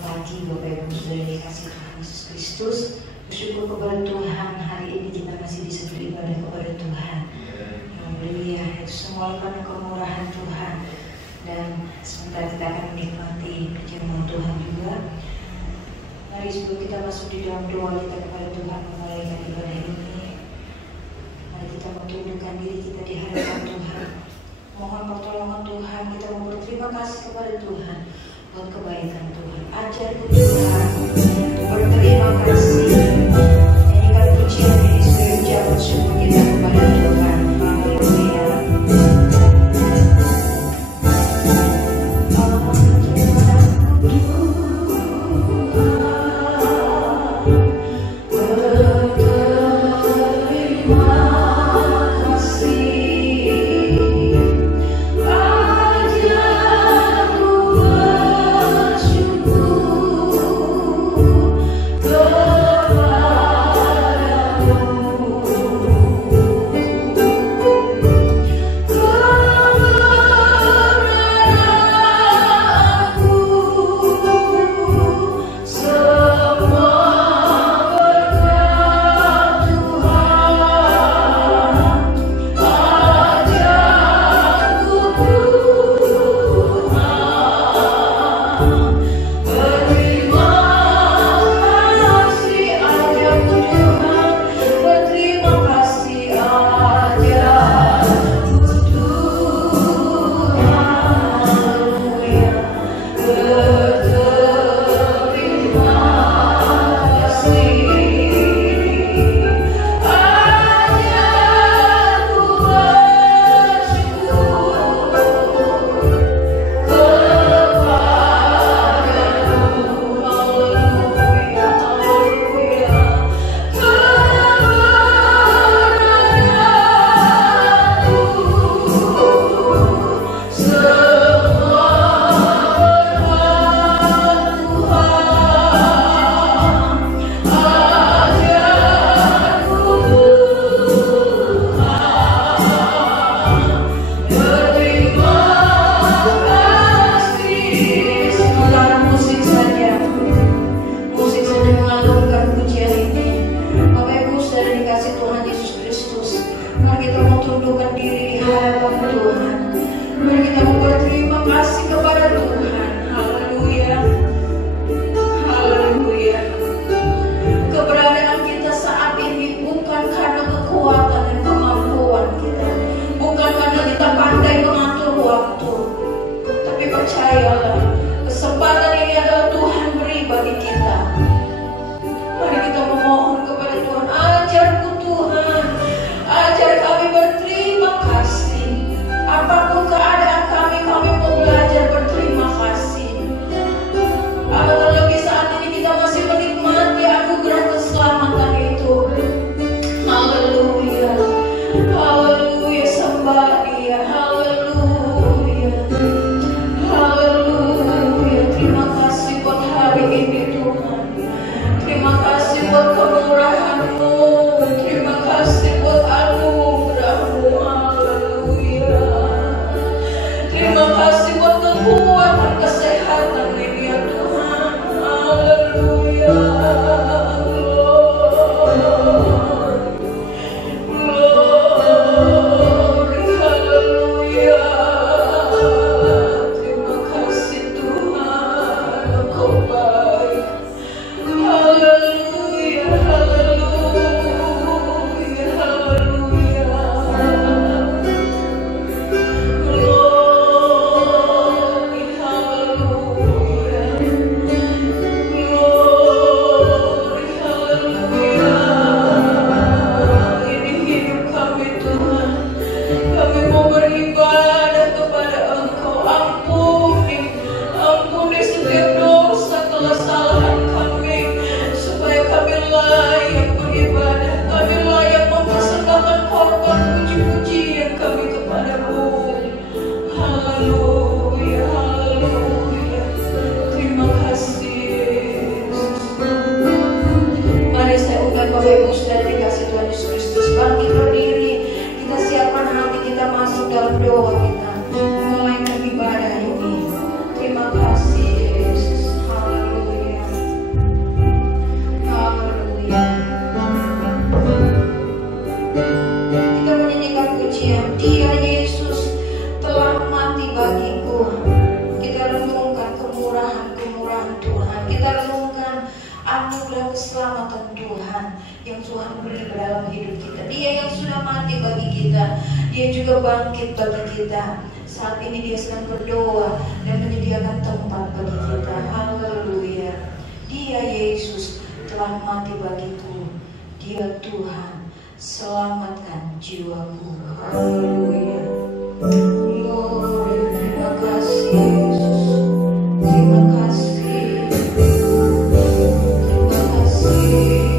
Selamat pagi Bapak Ibu Saudara dikasih Tuhan Yesus Kristus. Bersyukur kepada Tuhan, hari ini kita masih bisa beribadah kepada Tuhan. Haleluya, itu semua karena kemurahan Tuhan. Dan sebentar kita akan menikmati firman Tuhan juga. Mari sebelum kita masuk di dalam doa kita kepada Tuhan memulaikan ibadah ini, mari kita menundukkan diri kita di hadapan Tuhan. Mohon pertolongan Tuhan, kita mau berterima kasih kepada Tuhan buat kebaikan Tuhan. Ajar Tuhan berterima kasih. Nyanyikan pujian ini sebagai ucapan syukur kita kepada Tuhan. Haleluya. Dia yang sudah mati bagi kita, Dia juga bangkit bagi kita. Saat ini Dia sedang berdoa dan menyediakan tempat bagi kita. Haleluya. Dia Yesus telah mati bagiku. Dia Tuhan, selamatkan jiwaku. Haleluya. Terima kasih Yesus. Terima kasih. Terima kasih.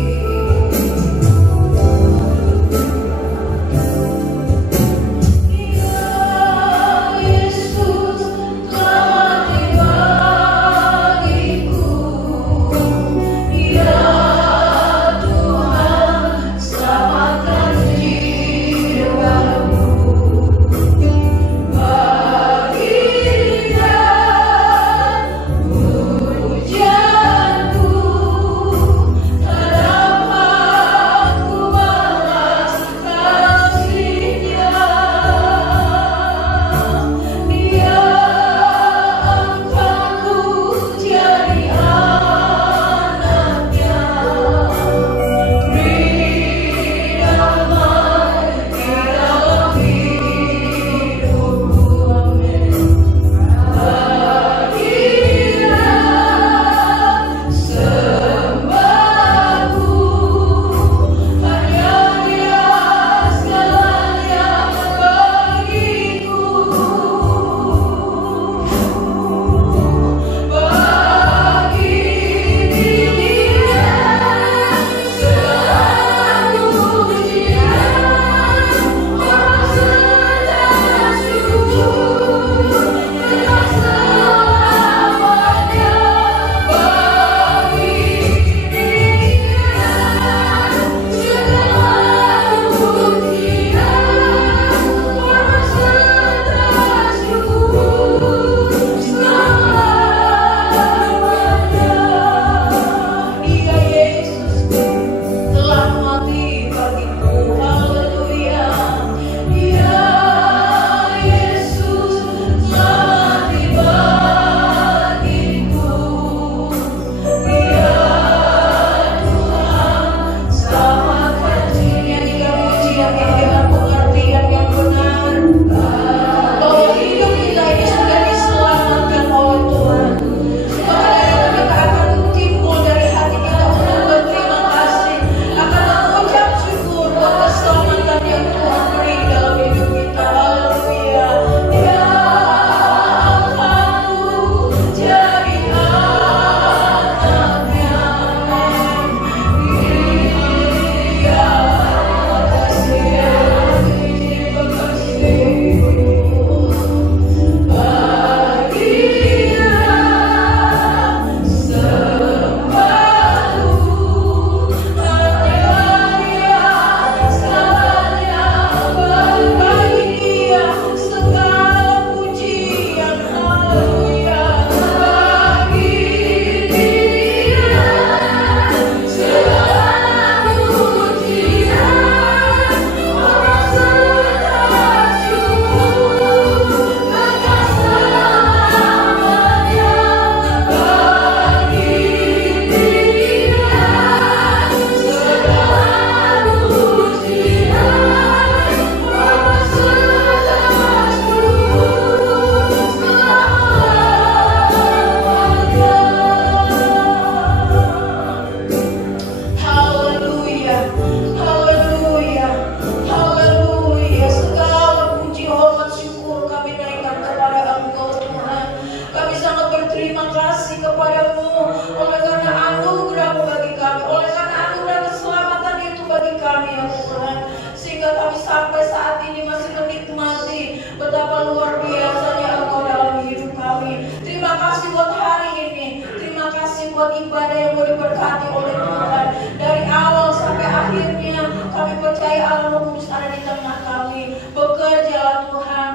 buat ibadah yang boleh diberkati oleh Tuhan. Dari awal sampai akhirnya kami percaya Allah Roh Kudus ada di tengah kami. Bekerjalah Tuhan,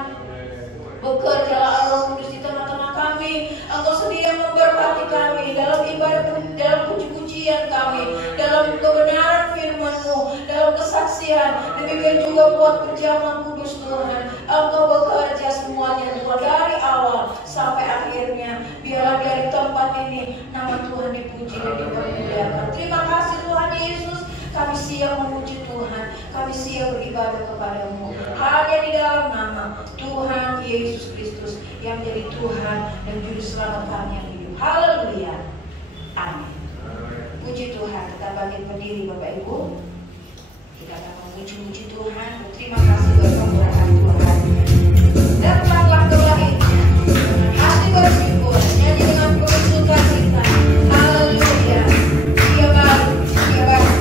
bekerjalah Allah Roh Kudus di tengah-tengah kami. Engkau sedia memberkati kami dalam ibadah, dalam puji-pujian kami, dalam kebenaran firman-Mu, dalam kesaksian. Demikian juga buat perjamuan kudus Tuhan. Engkau bekerja semuanya Tuhan, dari awal sampai akhirnya. Biarlah dari tempat ini nama Tuhan dipuji dan dipermuliakan. Terima kasih Tuhan Yesus. Kami siap memuji Tuhan, kami siap manusia beribadah kepadamu hanya di dalam nama Tuhan Yesus Kristus yang menjadi Tuhan dan Juru Selamat kami yang hidup. Haleluya. Amin. Puji Tuhan. Kita bangkit berdiri Bapak Ibu. Kita akan memuji Tuhan. Terima kasih buat kemurahan Tuhan. Datanglah kebaikan. Hati bersyukur. Nyanyi dengan penuh sukacita. Haleluya. Dia baru. Dia baru.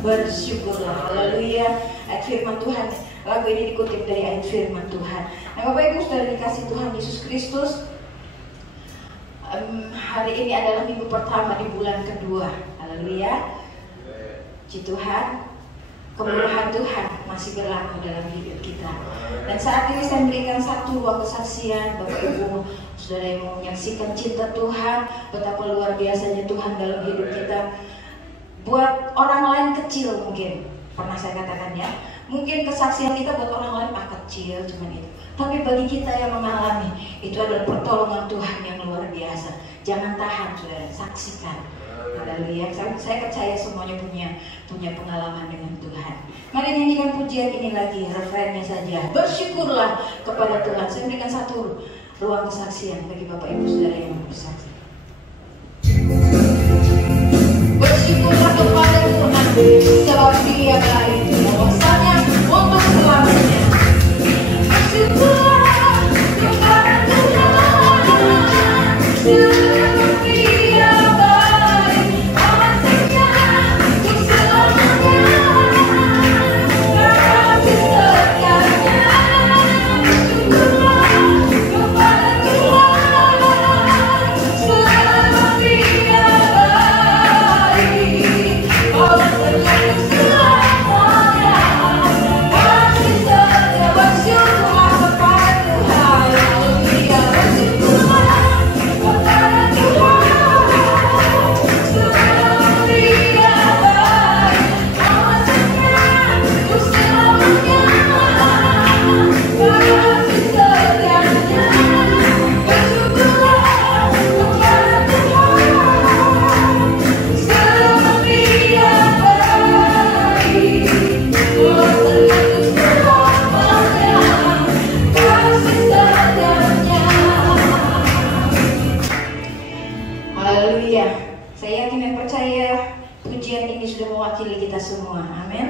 Bersyukurlah, haleluya. Ayat firman Tuhan, lagu ini dikutip dari ayat firman Tuhan. Nah Bapak Ibu sudah dikasih Tuhan Yesus Kristus, hari ini adalah minggu pertama di bulan kedua, haleluya. Puji Tuhan, kemurahan Tuhan masih berlaku dalam hidup kita. Dan saat ini saya memberikan satu ruang kesaksian. Bapak Ibu saudara yang mau menyaksikan cinta Tuhan, betapa luar biasanya Tuhan dalam hidup kita. Buat orang lain kecil mungkin, pernah saya katakan ya, mungkin kesaksian kita buat orang lain kecil cuman itu. Tapi bagi kita yang mengalami, itu adalah pertolongan Tuhan yang luar biasa. Jangan tahan saudara, saksikan. Haleluya. Saya percaya semuanya punya pengalaman dengan Tuhan. Mari nyanyikan pujian ini lagi, refrennya saja. Bersyukurlah kepada Tuhan. Saya berikan satu ruang kesaksian bagi Bapak Ibu saudara yang mau bersaksi. Bersyukurlah kepada Tuhan, sebab Dia baik, kuasanya untuk selamanya. Bersyukurlah kepada Tuhan, sebab Dia baik, kuasanya untuk selamanya. Kasih setianya. Bersyukurlah kepada Tuhan, semua. Amin.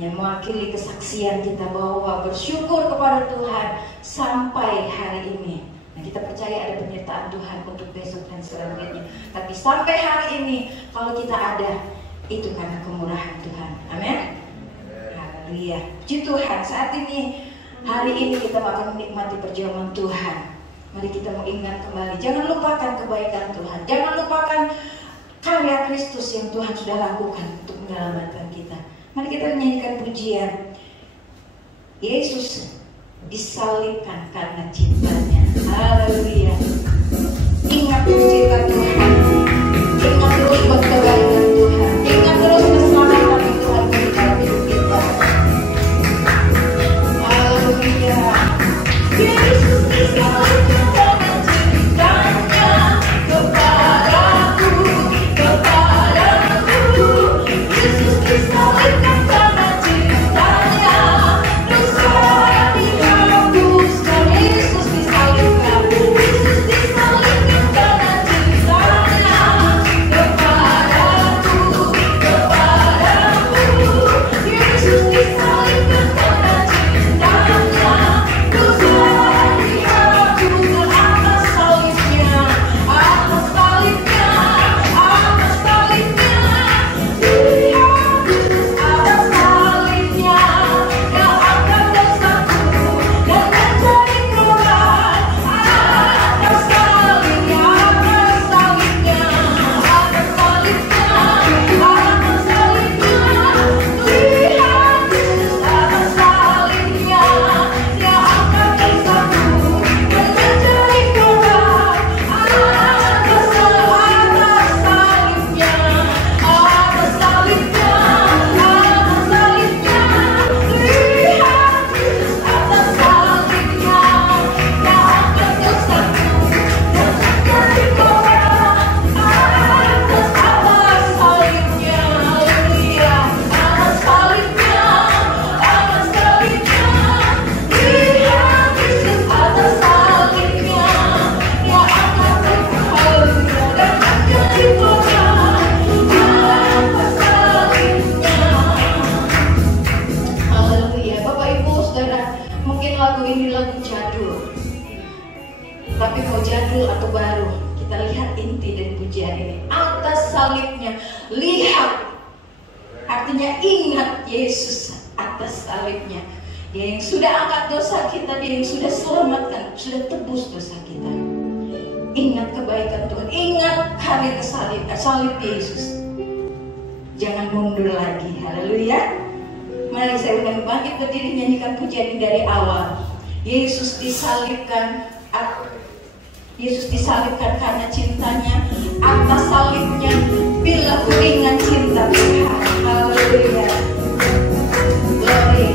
Yang mewakili kesaksian kita bahwa bersyukur kepada Tuhan sampai hari ini. Nah, kita percaya ada penyertaan Tuhan untuk besok dan selanjutnya. Tapi sampai hari ini kalau kita ada, itu karena kemurahan Tuhan. Amin. Haleluya. Puji Tuhan. Saat ini, hari ini kita akan menikmati perjamuan Tuhan. Mari kita mengingat kembali. Jangan lupakan kebaikan Tuhan. Jangan lupakan karya Kristus yang Tuhan sudah lakukan untuk menyelamatkan kita. Mari kita menyanyikan pujian. Yesus disalibkan karena cintanya. Haleluya. Ingat cinta Tuhan. Ingat terus buat kebaikan Tuhan. Ingat terus keselamatan yang Tuhan beri dalam hidup kita. Haleluya. Yesus disalibkan karena cintanya kepadaku, kepadaku. Yesus disalibkan karena cintanya, dosa dihapuskan. Yesus disalibkan, Yesus disalibkan karena cintanya kepadaku, kepadaku. Yesus disalibkan karena cintanya, dosa dihapuskan. Atas salibnya, atas salibnya, atas salibnya. Lihat Yesus atas salibnya, yang akan dosaku dan menjadi korban. Atas salibnya, atas salibnya, atas salibnya, atas salibnya. Lihat Yesus atas salibnya, yang akan dosaku dan menjadi korban. Atas salibnya, atas salibnya, atas salibnya. Lihat Yesus atas salibnya, yang akan dosaku dan menjadi korban. Atas salibnya, haleluya. Atas salibnya, atas salibnya. Lihat Yesus atas salibnya, yang akan haleluya dan menjadi korban. Atas salibnya. Haleluya. Bapak Ibu Saudara, mungkin lagu ini lagu jadul. Tapi mau jadul atau baru, kita lihat inti dari pujian ini. Atas salibnya, lihat. Artinya ingat Yesus atas salibnya. Dia yang sudah angkat dosa kita, dia yang sudah selamatkan, sudah tebus dosa kita. Ingat kebaikan Tuhan, ingat karya salib Yesus. Jangan mundur lagi. Haleluya. Mari saya undang bangkit berdiri, nyanyikan pujian ini dari awal. Yesus disalibkan, Yesus disalibkan karena cintanya. Atas salibnya, bila ku ingat cinta Tuhan. Haleluya. Glory.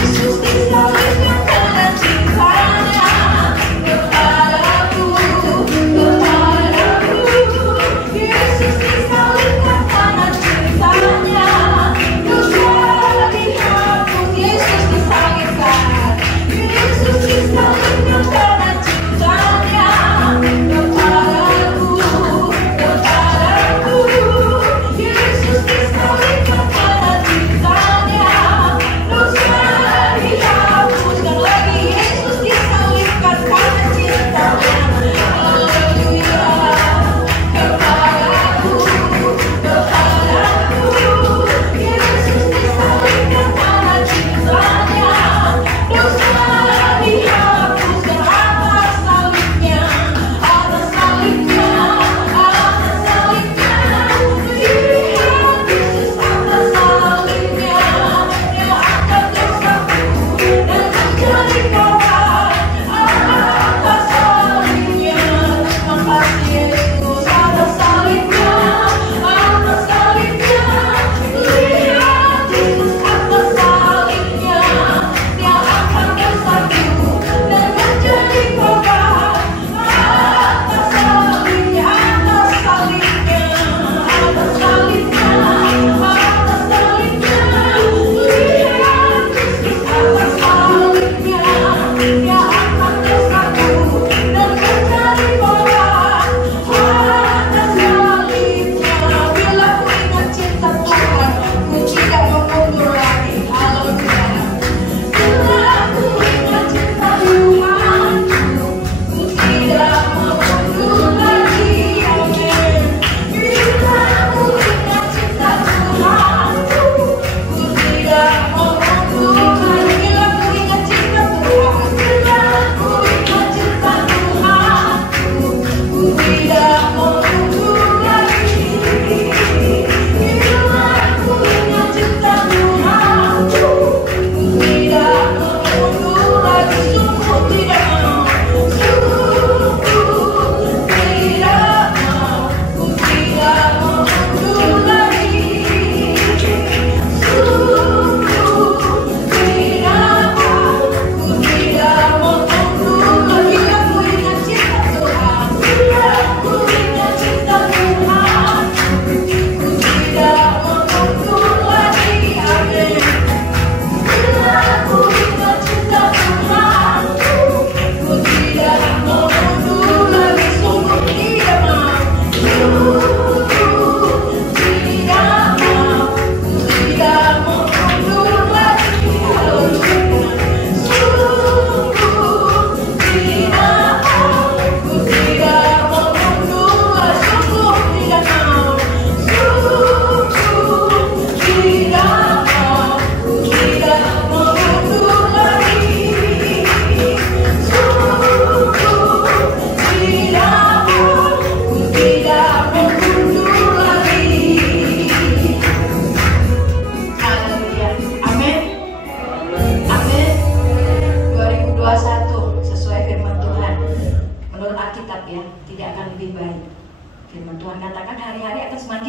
Yesus disalibkan karena cintanya kepadaku, kepadaku. Yesus disalibkan karena cintanya, dosa dihapus. Yesus disalibkan, Yesus disalibkan karena cintanya kepadaku, kepadaku. Yesus disalibkan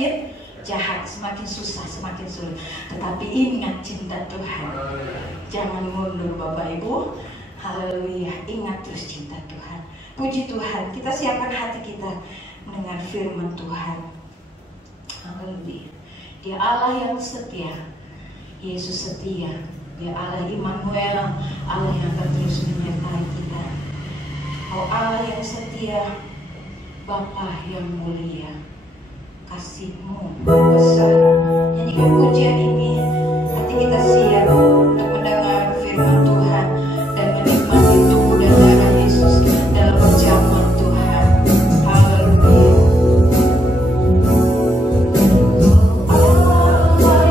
semakin jahat, semakin susah, semakin sulit. Tetapi ingat cinta Tuhan. Jangan mundur Bapak Ibu. Haleluya, ingat terus cinta Tuhan. Puji Tuhan, kita siapkan hati kita mendengar firman Tuhan. Haleluya. Dia Allah yang setia. Yesus setia. Dia Allah Immanuel, Allah yang akan terus menyertai kita. Oh Allah yang setia, Bapa yang mulia, kasih-Mu besar. Nyanyikan pujian ini, hati kita siap untuk mendengar firman Tuhan dan menikmati tubuh dan darah Yesus dalam perjamuan Tuhan. Haleluya. Allah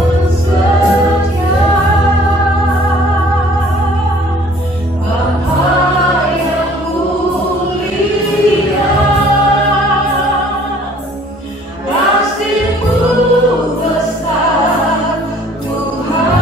yang setia, Bapa yang mulia, kasih-Mu besar, Tuhan.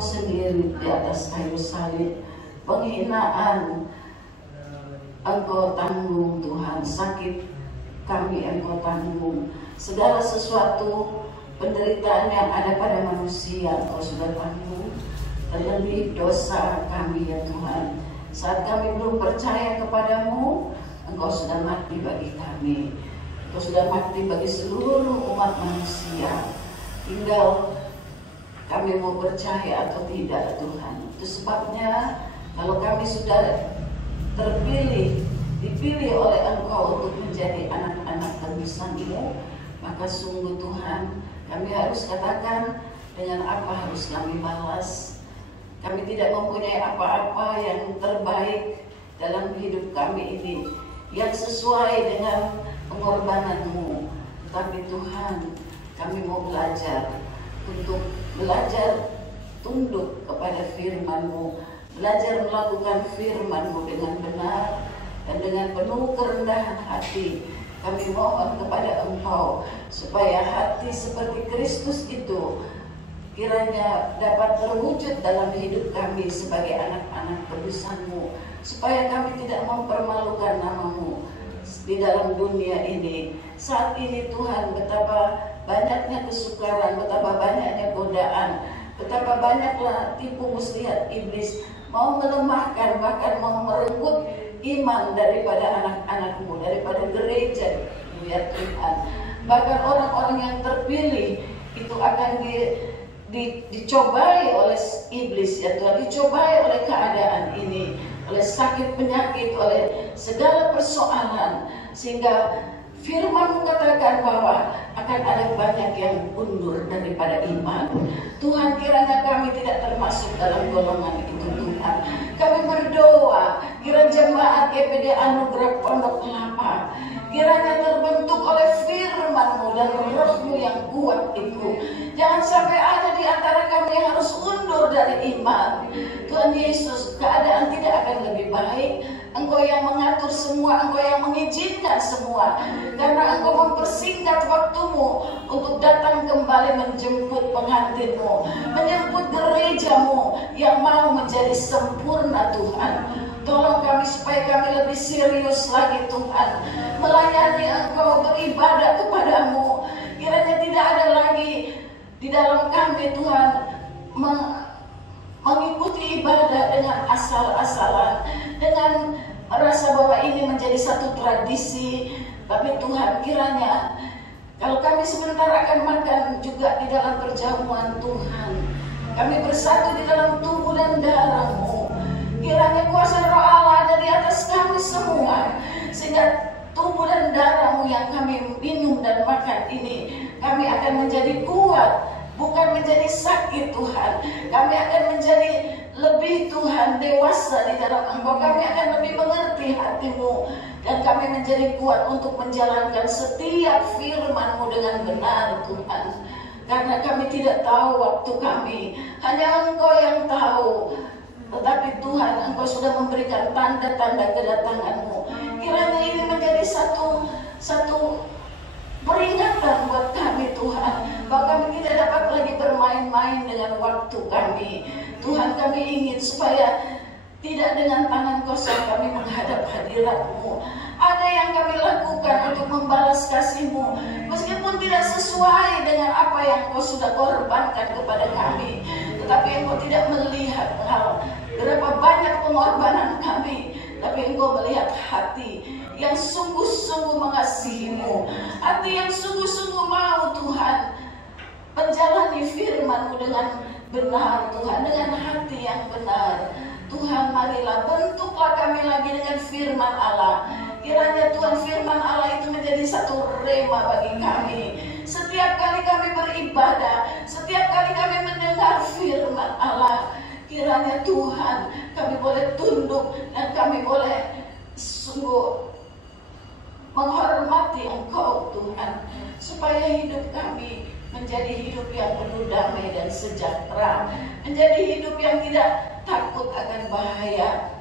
sendiri di atas kayu salib. Penghinaan Engkau tanggung Tuhan, sakit kami Engkau tanggung, segala sesuatu penderitaan yang ada pada manusia Engkau sudah tanggung. Terlebih dosa kami ya Tuhan, saat kami belum percaya kepadamu, Engkau sudah mati bagi kami. Engkau sudah mati bagi seluruh umat manusia. Tinggal kami mau percaya atau tidak Tuhan. Itu sebabnya kalau kami sudah dipilih oleh Engkau untuk menjadi anak-anak tebusan-Mu, maka sungguh Tuhan, kami harus katakan dengan apa harus kami balas. Kami tidak mempunyai apa-apa yang terbaik dalam hidup kami ini yang sesuai dengan pengorbanan-Mu. Tapi Tuhan, kami mau belajar tunduk kepada firman-Mu, belajar melakukan firman-Mu dengan benar dan dengan penuh kerendahan hati. Kami mohon kepada Engkau supaya hati seperti Kristus itu kiranya dapat terwujud dalam hidup kami sebagai anak-anak tebusan-Mu, supaya kami tidak mempermalukan nama-Mu di dalam dunia ini. Saat ini Tuhan, betapa banyaknya kesukaran, betapa banyaknya godaan, betapa banyaklah tipu muslihat iblis mau melemahkan, bahkan mau merenggut iman daripada anak-anak-Mu, daripada gereja ya Tuhan. Bahkan orang-orang yang terpilih itu akan dicobai oleh iblis ya Tuhan, dicobai oleh keadaan ini, oleh sakit penyakit, oleh segala persoalan, sehingga firman mengatakan bahwa akan ada banyak yang undur daripada iman. Tuhan, kiranya kami tidak termasuk dalam golongan itu Tuhan. Kami berdoa kiranya jemaat GPD Anugerah Pondok Kelapa kiranya terbentuk oleh firman-Mu dan roh-Mu yang kuat itu. Jangan sampai ada di antara kami yang harus undur dari iman. Tuhan Yesus, keadaan tidak akan lebih baik. Engkau yang mengatur semua, Engkau yang mengizinkan semua. Karena Engkau mempersingkat waktu-Mu untuk datang kembali menjemput pengantin-Mu, menjemput gereja-Mu yang mau menjadi sempurna Tuhan. Tolong kami supaya kami lebih serius lagi Tuhan, melayani Engkau, beribadah kepadamu. Kiranya tidak ada lagi di dalam kami Tuhan mengikuti ibadah dengan asal-asalan, dengan merasa bahwa ini menjadi satu tradisi. Tapi Tuhan, kiranya kalau kami sebentar akan makan juga di dalam perjamuan Tuhan, kami bersatu di dalam tubuh dan darah-Mu. Kiranya kuasa roh Allah ada di atas kami semua, sehingga tubuh dan darah-Mu yang kami minum dan makan ini, kami akan menjadi kuat, bukan menjadi sakit Tuhan. Kami akan menjadi lebih Tuhan dewasa di dalam Engkau. Kami akan lebih mengerti hati-Mu, dan kami menjadi kuat untuk menjalankan setiap firman-Mu dengan benar Tuhan. Karena kami tidak tahu waktu kami, hanya Engkau yang tahu. Tetapi Tuhan, Engkau sudah memberikan tanda-tanda kedatangan-Mu. Kiranya ini menjadi satu peringatan buat kami Tuhan, bahwa kami tidak dapat lagi bermain-main dengan waktu kami. Tuhan, kami ingin supaya tidak dengan tangan kosong kami menghadap hadirat-Mu. Ada yang kami lakukan untuk membalas kasih-Mu, meskipun tidak sesuai dengan apa yang Kau sudah korbankan kepada kami. Tetapi Engkau tidak melihat berapa banyak pengorbanan kami, tapi Engkau melihat hati yang sungguh-sungguh mengasihi-Mu, hati yang sungguh-sungguh mau Tuhan menjalani firman-Mu dengan benar Tuhan, dengan hati yang benar. Tuhan, marilah bentuklah kami lagi dengan firman Allah. Kiranya Tuhan, firman Allah itu menjadi satu rema bagi kami. Setiap kali kami beribadah, setiap kali kami mendengar firman Allah, kiranya Tuhan, kami boleh tunduk dan kami boleh sungguh menghormati Engkau Tuhan, supaya hidup kami menjadi hidup yang penuh damai dan sejahtera, menjadi hidup yang tidak takut akan bahaya,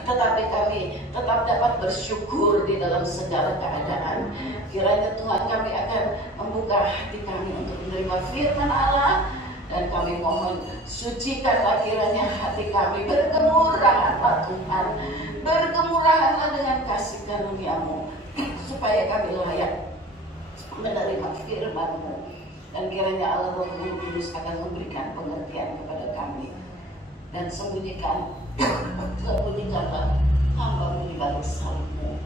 tetapi kami tetap dapat bersyukur di dalam segala keadaan. Kiranya Tuhan, kami akan membuka hati kami untuk menerima firman Allah, Dan kami mohon sucikanlah kiranya hati kami, berkemurahanlah Tuhan, berkemurahanlah dengan kasih karunia-Mu, supaya kami layak menerima firman-Mu. Dan kiranya Allah Roh Kudus akan memberikan pengertian kepada kami. Dan sembunyikanlah hamba-Mu di balik salib-Mu.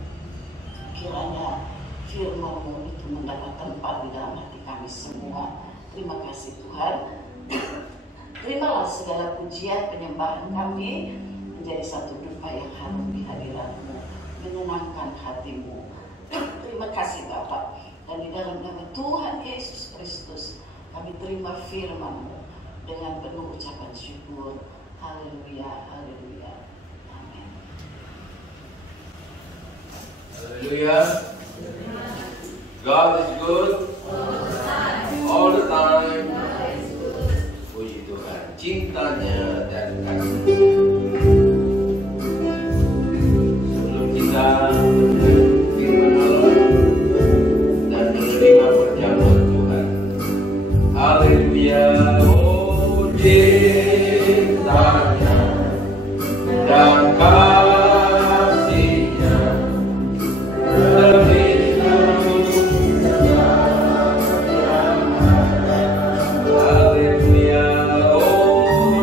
Kiranya firman-Mu itu mendapat tempat di dalam hati kami semua. Terima kasih Tuhan. Terimalah segala pujian penyembahan kami menjadi satu dupa yang harum di hadirat-Mu, menyenangkan hati-Mu. Terima kasih Bapa. Dan di dalam nama Tuhan Yesus Kristus kami terima firman-Mu dengan penuh ucapan syukur. Haleluya, haleluya, amin. Hallelujah. God is good all the time. Puji Tuhan, cintanya dan kasih. Sebelum kita firman Allah dan menerima perjamuan Tuhan, haleluya. Oh, cintanya dan kasihnya dalam hidup haleluya. Oh,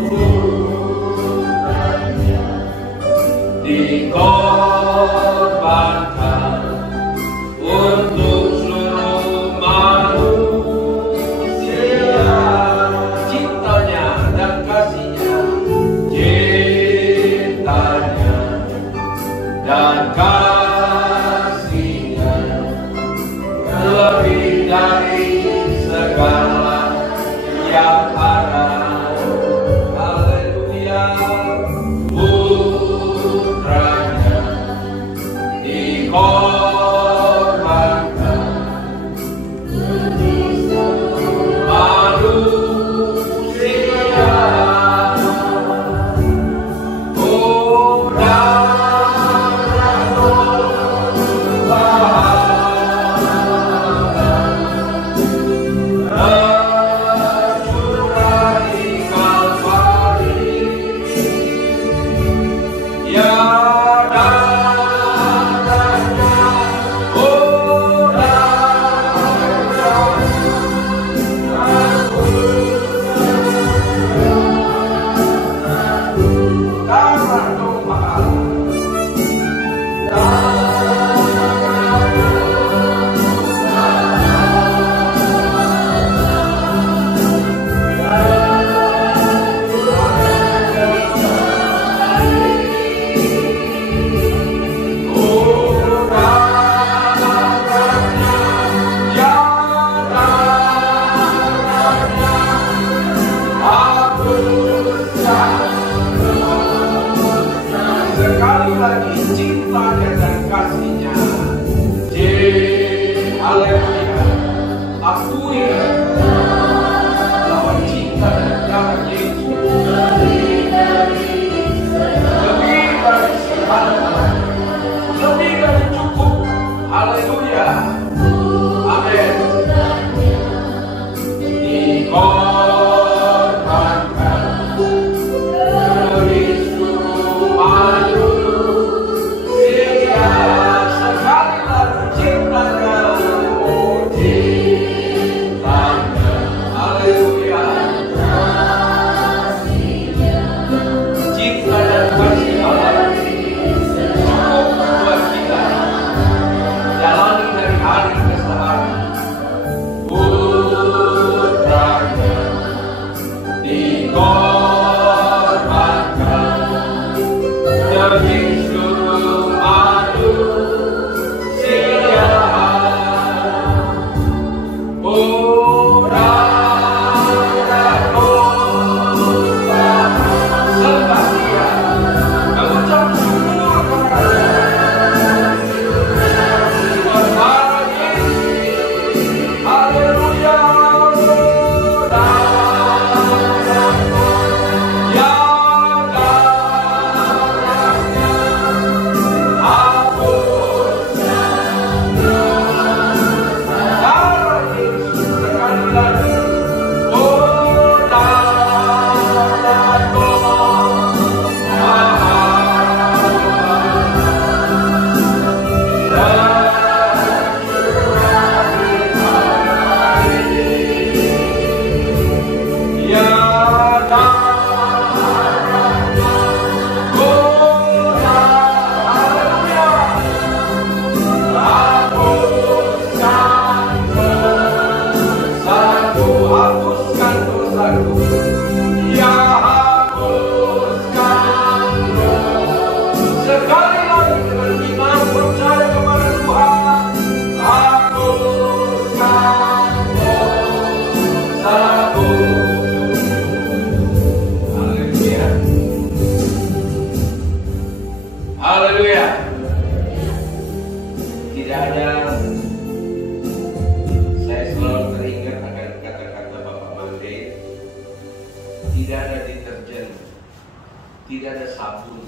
tidak ada sabun,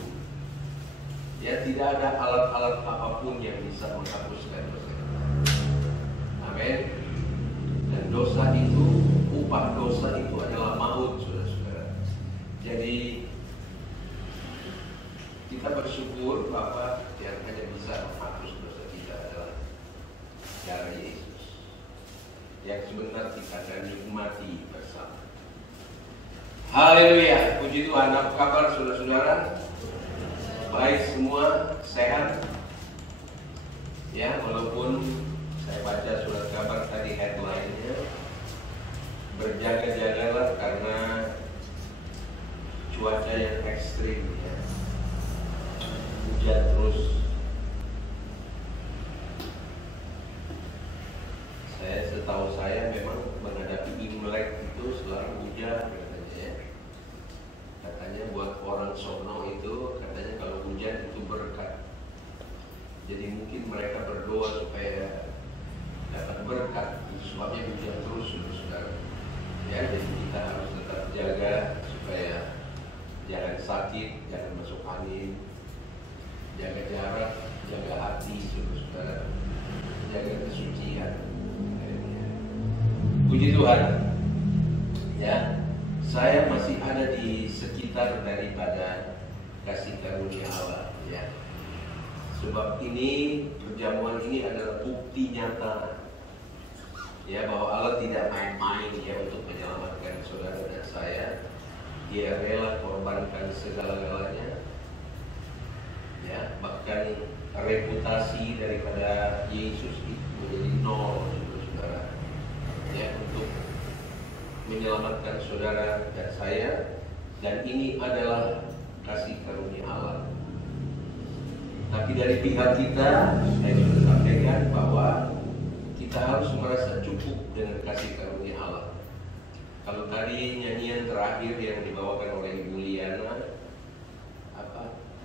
ya, tidak ada alat-alat apapun yang bisa menghapuskan dosa kita. Amin. Dan dosa itu, upah dosa itu adalah maut, saudara-saudara. Jadi kita bersyukur bahwa yang hanya bisa menghapus dosa kita adalah darah Yesus, yang sebentar kita akan nikmati bersama. Haleluya, puji Tuhan. Apa kabar saudara-saudara? Baik semua, sehat? Ya, walaupun saya baca surat kabar tadi headline-nya, berjaga-jagalah karena cuaca yang ekstrim, ya. Hujan terus. Setahu saya memang menghadapi Imlek itu selalu hujan katanya, ya. Katanya buat orang sono itu katanya kalau hujan itu berkat. Jadi mungkin mereka berdoa supaya dapat berkat. Itu sebabnya hujan terus, saudara. Ya, jadi kita harus tetap jaga supaya jangan sakit, jangan masuk angin, jaga jarak, jaga hati, saudara, jaga kesucian. Puji Tuhan, ya, saya masih ada di sekitar daripada kasih karunia Allah, ya. Sebab ini, perjamuan ini adalah bukti nyata, ya, bahwa Allah tidak main-main, ya, untuk menyelamatkan saudara dan saya. Dia rela korbankan segala-galanya, ya, bahkan reputasi daripada Yesus itu menjadi nol, saudara, ya, untuk menyelamatkan saudara dan saya. Dan ini adalah kasih karunia Allah. Tapi dari pihak kita, saya sudah sampaikan bahwa kita harus merasa cukup dengan kasih karunia Allah. Kalau tadi nyanyian terakhir yang dibawakan oleh Ibu Liana,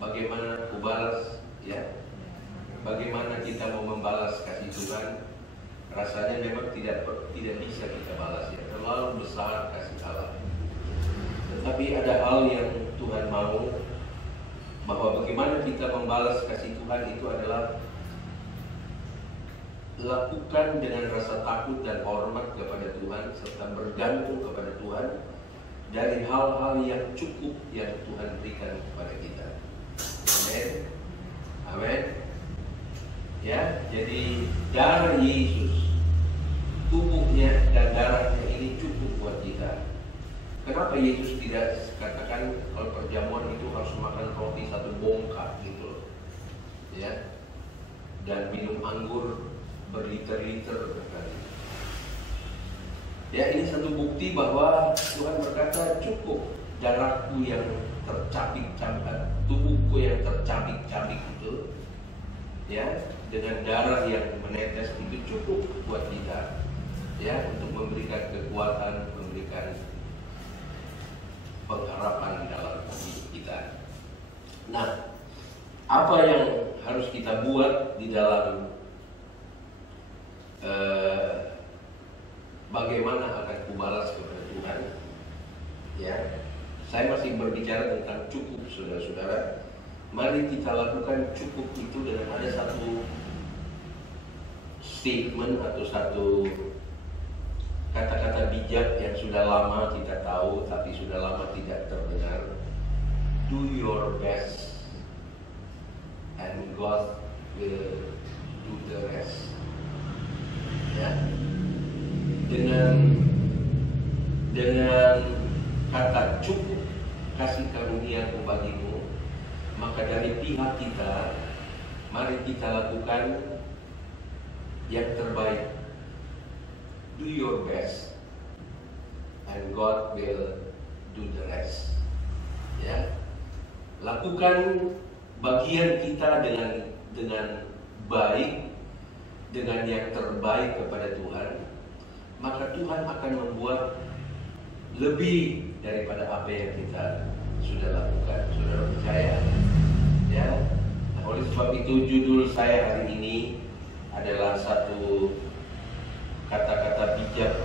bagaimana aku balas, ya, bagaimana kita mau membalas kasih Tuhan, rasanya memang tidak bisa kita balas, ya, terlalu besar kasih Allah. Tetapi ada hal yang Tuhan mau, bahwa bagaimana kita membalas kasih Tuhan itu adalah lakukan dengan rasa takut dan hormat kepada Tuhan, serta bergantung kepada Tuhan dari hal-hal yang cukup yang Tuhan berikan kepada kita. Amin. Amin. Ya, jadi darah Yesus, tubuhnya dan darahnya ini cukup buat kita. Kenapa Yesus tidak katakan kalau perjamuan itu harus makan roti 1 bongkar gitu, ya, dan minum anggur berliter-liter berkali. Ya, ini satu bukti bahwa Tuhan berkata cukup darahku yang tercabik-cabik, tubuhku yang tercabik-cabik itu, ya, dengan darah yang menetes itu cukup buat kita, ya, untuk memberikan kekuatan, memberikan pengharapan dalam hidup kita. Nah, apa yang harus kita buat di dalam bagaimana akan kubalas kepada Tuhan, ya, saya masih berbicara tentang cukup, saudara-saudara. Mari kita lakukan cukup itu dengan ada satu statement atau satu kata-kata bijak yang sudah lama kita tahu tapi sudah lama tidak terdengar. Do your best and God will do the rest. Ya. Dengan kata cukup kasih karuniaku bagimu, maka dari pihak kita mari kita lakukan yang terbaik. Do your best and God will do the rest. Ya. Lakukan bagian kita dengan baik, dengan yang terbaik kepada Tuhan, maka Tuhan akan membuat lebih daripada apa yang kita sudah lakukan. Saudara percaya? Ya. Nah, oleh sebab itu judul saya hari ini adalah satu kata-kata bijak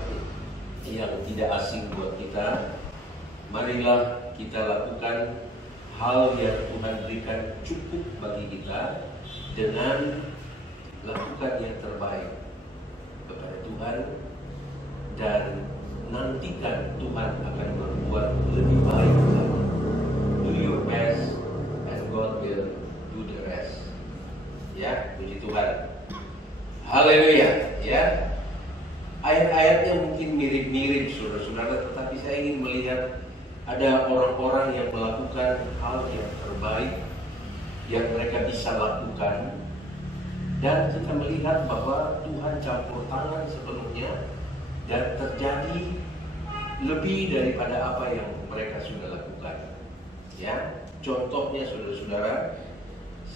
yang tidak asing buat kita. Marilah kita lakukan hal yang Tuhan berikan cukup bagi kita dengan lakukan yang terbaik kepada Tuhan dan nantikan Tuhan akan berbuat lebih baik lagi. Do your best and God will do the rest. Ya, puji Tuhan. Haleluya. Ya. Ayat-ayatnya mungkin mirip-mirip saudara-saudara, tetapi saya ingin melihat ada orang-orang yang melakukan hal yang terbaik yang mereka bisa lakukan, dan kita melihat bahwa Tuhan campur tangan sepenuhnya dan terjadi lebih daripada apa yang mereka sudah lakukan. Ya, contohnya saudara-saudara,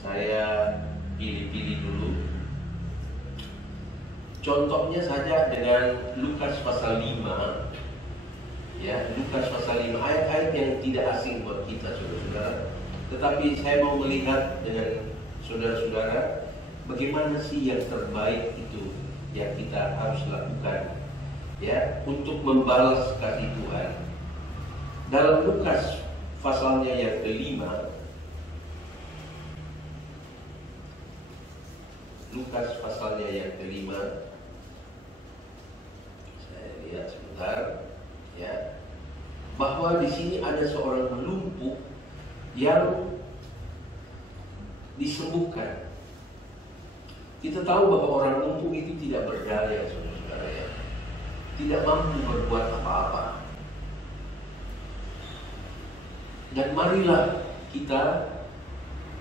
saya pilih-pilih dulu. Contohnya saja dengan Lukas pasal 5. Ya, Lukas pasal 5, ayat-ayat yang tidak asing buat kita saudara-saudara. Tetapi saya mau melihat dengan saudara-saudara bagaimana sih yang terbaik itu yang kita harus lakukan, ya, untuk membalas kasih Tuhan. Dalam Lukas pasalnya yang kelima, Lukas pasalnya yang kelima, saya lihat sebentar, ya, bahwa di sini ada seorang lumpuh yang disembuhkan. Kita tahu bahwa orang lumpuh itu tidak berdaya, saudara-saudara, ya, tidak mampu berbuat apa-apa. Dan marilah kita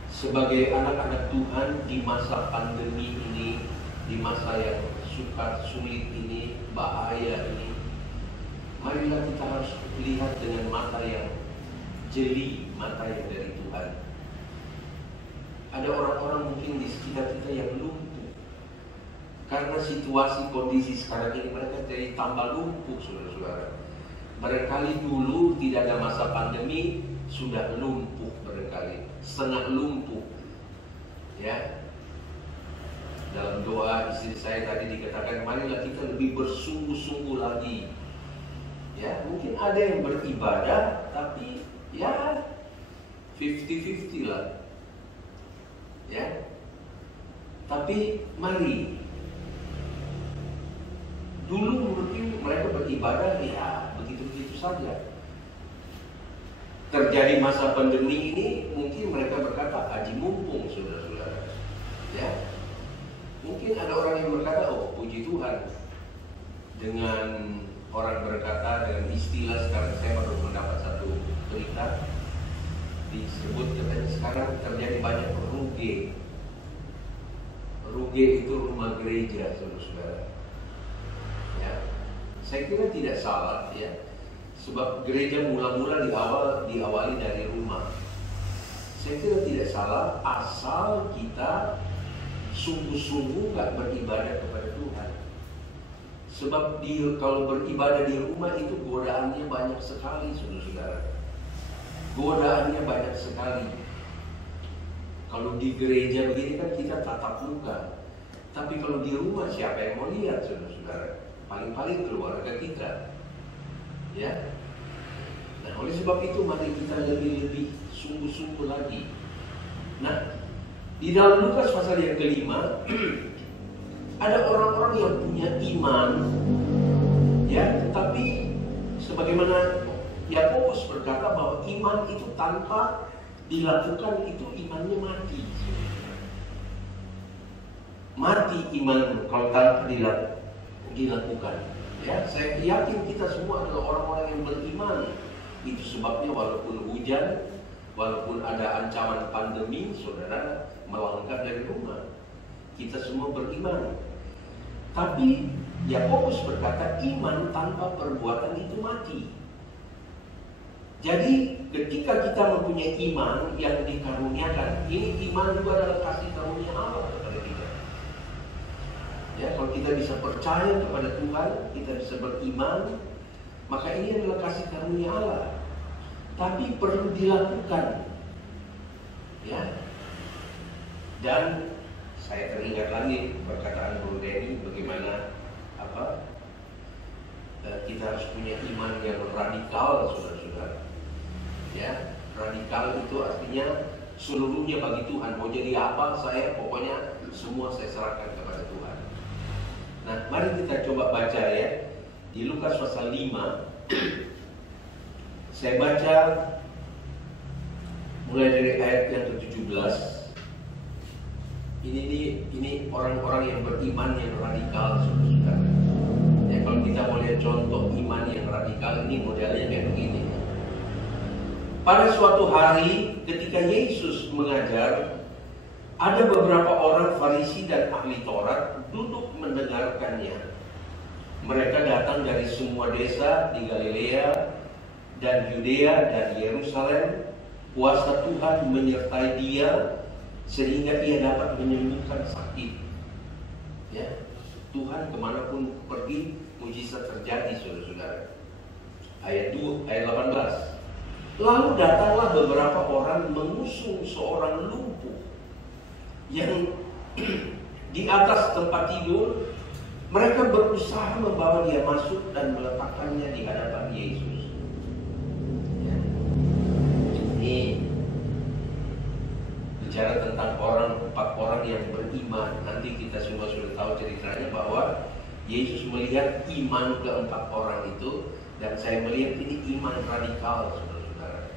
sebagai anak-anak Tuhan di masa pandemi ini, di masa yang sulit ini, bahaya ini, marilah kita harus lihat dengan mata yang jeli, mata yang dari Tuhan. Ada orang-orang mungkin di sekitar kita yang lumpuh karena situasi kondisi sekarang ini, mereka jadi tambah lumpuh, saudara-saudara. Barangkali dulu tidak ada masa pandemi, sudah lumpuh barangkali, setengah lumpuh. Ya, dalam doa istri saya tadi dikatakan, marilah kita lebih bersungguh-sungguh lagi. Ya, mungkin ada yang beribadah, tapi ya 50-50 lah. Ya, tapi mari. Dulu mungkin mereka beribadah ya begitu-begitu saja. Terjadi masa pandemi ini, mungkin mereka berkata, aji mumpung, saudara-saudara. Ya, mungkin ada orang yang berkata, oh puji Tuhan. Dengan orang berkata, dengan istilah sekarang, saya baru mendapat satu berita disebut katanya sekarang terjadi banyak ruge. Ruge itu rumah gereja, saudara-saudara. Ya, saya kira tidak salah, ya. Sebab gereja mula-mula diawali dari rumah. Saya kira tidak salah asal kita sungguh-sungguh gak beribadah kepada Tuhan. Sebab kalau beribadah di rumah itu godaannya banyak sekali, saudara-saudara. Godaannya banyak sekali. Kalau di gereja begini kan kita tatap muka. Tapi kalau di rumah siapa yang mau lihat, saudara-saudara? Paling-paling keluarga kita. Ya. Nah, oleh sebab itu mari kita lebih sungguh-sungguh lagi. Nah, di dalam Lukas pasal yang kelima ada orang-orang yang punya iman, ya, tetapi sebagaimana Yakobus berkata bahwa iman itu tanpa dilakukan itu imannya mati. Mati iman kalau tanpa dilakukan. Ya, saya yakin kita semua adalah orang-orang yang beriman. Itu sebabnya walaupun hujan, walaupun ada ancaman pandemi, saudara melangkah dari rumah. Kita semua beriman. Tapi Yakobus berkata iman tanpa perbuatan itu mati. Jadi ketika kita mempunyai iman yang dikaruniakan, ini iman juga adalah kasih karunia Allah kepada kita. Ya, kalau kita bisa percaya kepada Tuhan, kita bisa beriman, maka ini adalah kasih karunia Allah. Tapi perlu dilakukan. Ya. Dan saya teringat lagi perkataan Bro Denny bagaimana kita harus punya iman yang radikal, saudara-saudara. Ya, Radikal itu artinya seluruhnya bagi Tuhan. Mau jadi apa saya, pokoknya semua saya serahkan kepada Tuhan. Nah, mari kita coba baca ya. Di Lukas pasal 5. Saya baca mulai dari ayat yang ke-17. Ini orang-orang yang beriman yang radikal, saudara. Ya, kalau kita mau lihat contoh iman yang radikal, ini modelnya kayak begini. Pada suatu hari ketika Yesus mengajar, ada beberapa orang Farisi dan ahli Taurat duduk mendengarkannya. Mereka datang dari semua desa di Galilea dan Yudea dan Yerusalem. Kuasa Tuhan menyertai dia sehingga ia dapat menyembuhkan sakit. Ya, Tuhan kemanapun pergi, mujizat terjadi, saudara-saudara. Ayat 18. Lalu datanglah beberapa orang mengusung seorang lumpuh yang di atas tempat tidur. Mereka berusaha membawa dia masuk dan meletakkannya di hadapan Yesus. Ya. Ini bicara tentang empat orang yang beriman. Nanti kita semua sudah tahu ceritanya bahwa Yesus melihat iman keempat orang itu, dan saya melihat ini iman radikal, saudara-saudara.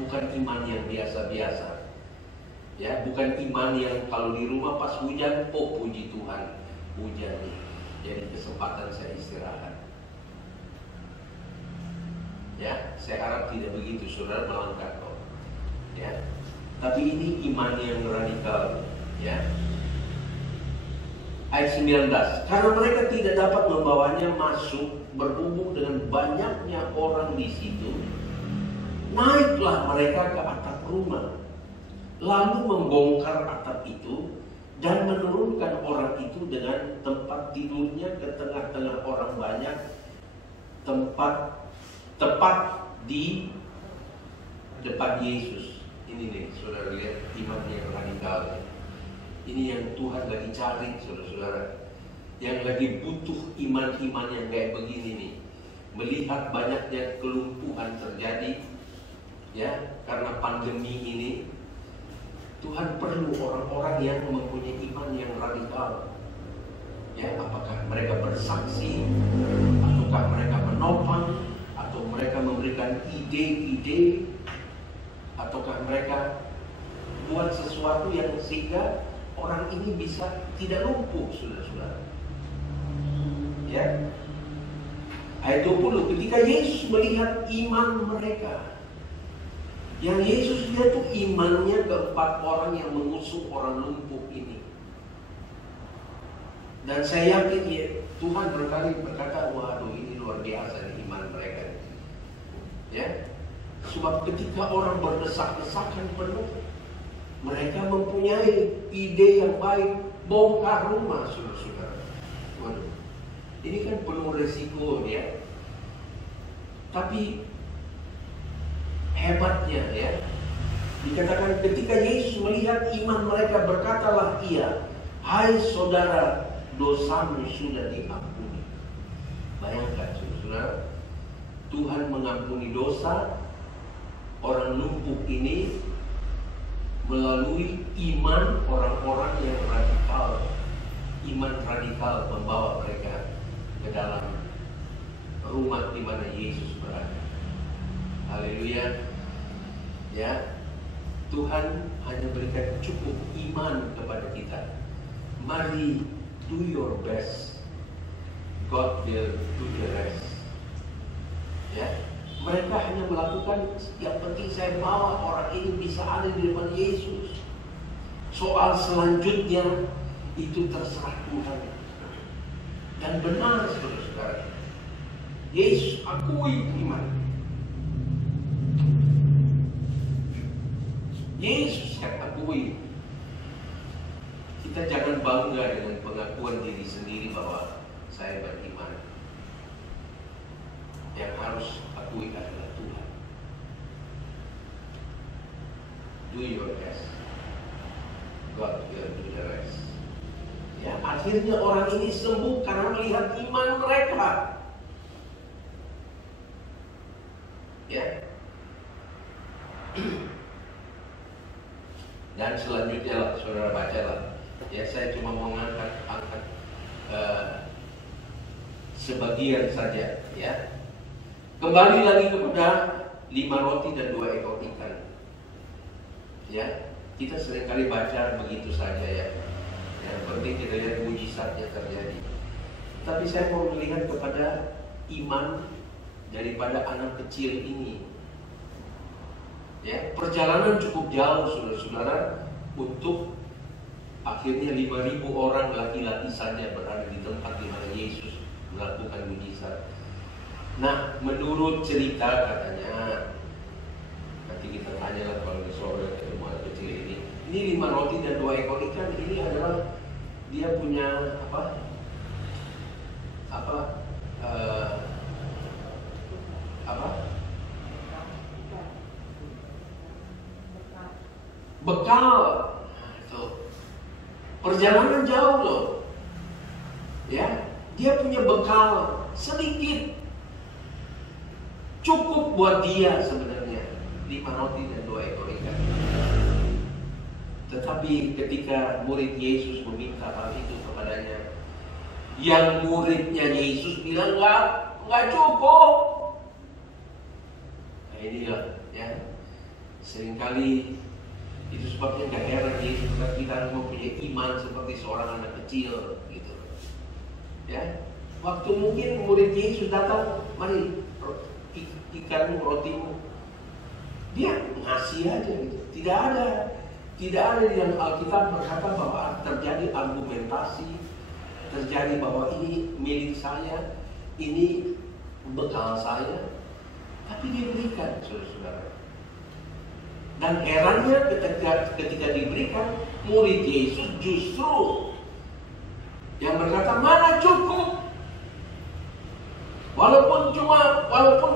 Bukan iman yang biasa-biasa. Ya, bukan iman yang kalau di rumah pas hujan, oh puji Tuhan, hujan nih, jadi kesempatan saya istirahat. Ya, saya harap tidak begitu, saudara, melangkah kok. Ya, tapi ini iman yang radikal. Ya. Ayat 19. Karena mereka tidak dapat membawanya masuk berhubung dengan banyaknya orang di situ, naiklah mereka ke atap rumah, lalu membongkar atap itu dan menurunkan orang itu dengan tempat tidurnya ke tengah-tengah orang banyak, tepat di depan Yesus. Ini nih, saudara lihat iman yang radikal. Ini yang Tuhan lagi cari, saudara-saudara. Yang lagi butuh iman-iman yang kayak begini nih. Melihat banyaknya kelumpuhan terjadi, ya, karena pandemi ini, Tuhan perlu orang-orang yang mempunyai iman yang radikal. Ya, apakah mereka bersaksi, ataukah mereka menopang, atau mereka memberikan ide-ide, ataukah mereka buat sesuatu yang sehingga orang ini bisa tidak lumpuh, saudara-saudara. Ya. Ayat 20, ketika Yesus melihat iman mereka, yang Yesus lihat tuh imannya keempat orang yang mengusung orang lumpuh ini. Dan saya yakin ya, Tuhan berkali berkata, waduh ini luar biasa nih iman mereka. Ya, sebab ketika orang berdesak-desakan penuh, mereka mempunyai ide yang baik, bongkar rumah, saudara-saudara. Waduh, ini kan penuh resiko ya. Tapi hebatnya ya, dikatakan ketika Yesus melihat iman mereka, berkatalah ia, hai saudara, dosamu sudah diampuni. Bayangkan saudara, Tuhan mengampuni dosa orang lumpuh ini melalui iman orang-orang yang radikal. Iman radikal membawa mereka ke dalam rumah di mana Yesus berada. Haleluya. Ya, Tuhan hanya berikan cukup iman kepada kita. Mari do your best, God will do the rest. Ya, mereka hanya melakukan yang penting saya bawa orang ini bisa ada di depan Yesus. Soal selanjutnya itu terserah Tuhan. Dan benar saudara-saudara, Yesus akui iman. Yesus yang akui. Kita jangan bangga dengan pengakuan diri sendiri bahwa saya beriman. Yang harus akui adalah Tuhan. Do your best, God will do the rest. Ya, akhirnya orang ini sembuh karena melihat iman mereka. Ya. Dan selanjutnya lah, saudara bacalah. Ya, saya cuma mau angkat sebagian saja. Ya, kembali lagi kepada 5 roti dan 2 ekor ikan. Ya, kita seringkali baca begitu saja ya. Yang penting kita lihat mujizatnya terjadi. Tapi saya mau melihat kepada iman daripada anak kecil ini. Ya, perjalanan cukup jauh saudara-saudara untuk akhirnya 5.000 orang laki-laki saja berada di tempat di mana Yesus melakukan mujizat. Nah, menurut cerita katanya, nanti kita tanyalah kalau di sore ketemu anak kecil ini. Ini 5 roti dan 2 ekor ikan ini adalah dia punya bekal. Perjalanan jauh loh. Ya, dia punya bekal sedikit. Cukup buat dia sebenarnya 5 roti dan 2 ekor ikan. Tetapi ketika murid Yesus meminta hal itu kepadanya, yang muridnya Yesus bilang nggak cukup. Nah inilah ya, seringkali itu sebabnya nggak heran Yesus kita mempunyai iman seperti seorang anak kecil gitu. Ya, waktu mungkin murid Yesus datang, mari ikanmu, rotimu, dia ngasih aja gitu. Tidak ada di dalam Alkitab berkata bahwa terjadi argumentasi, terjadi bahwa ini milik saya, ini bekal saya, tapi diberikan saudara-saudara. Dan herannya ketika diberikan, murid Yesus justru yang berkata, mana cukup. Walaupun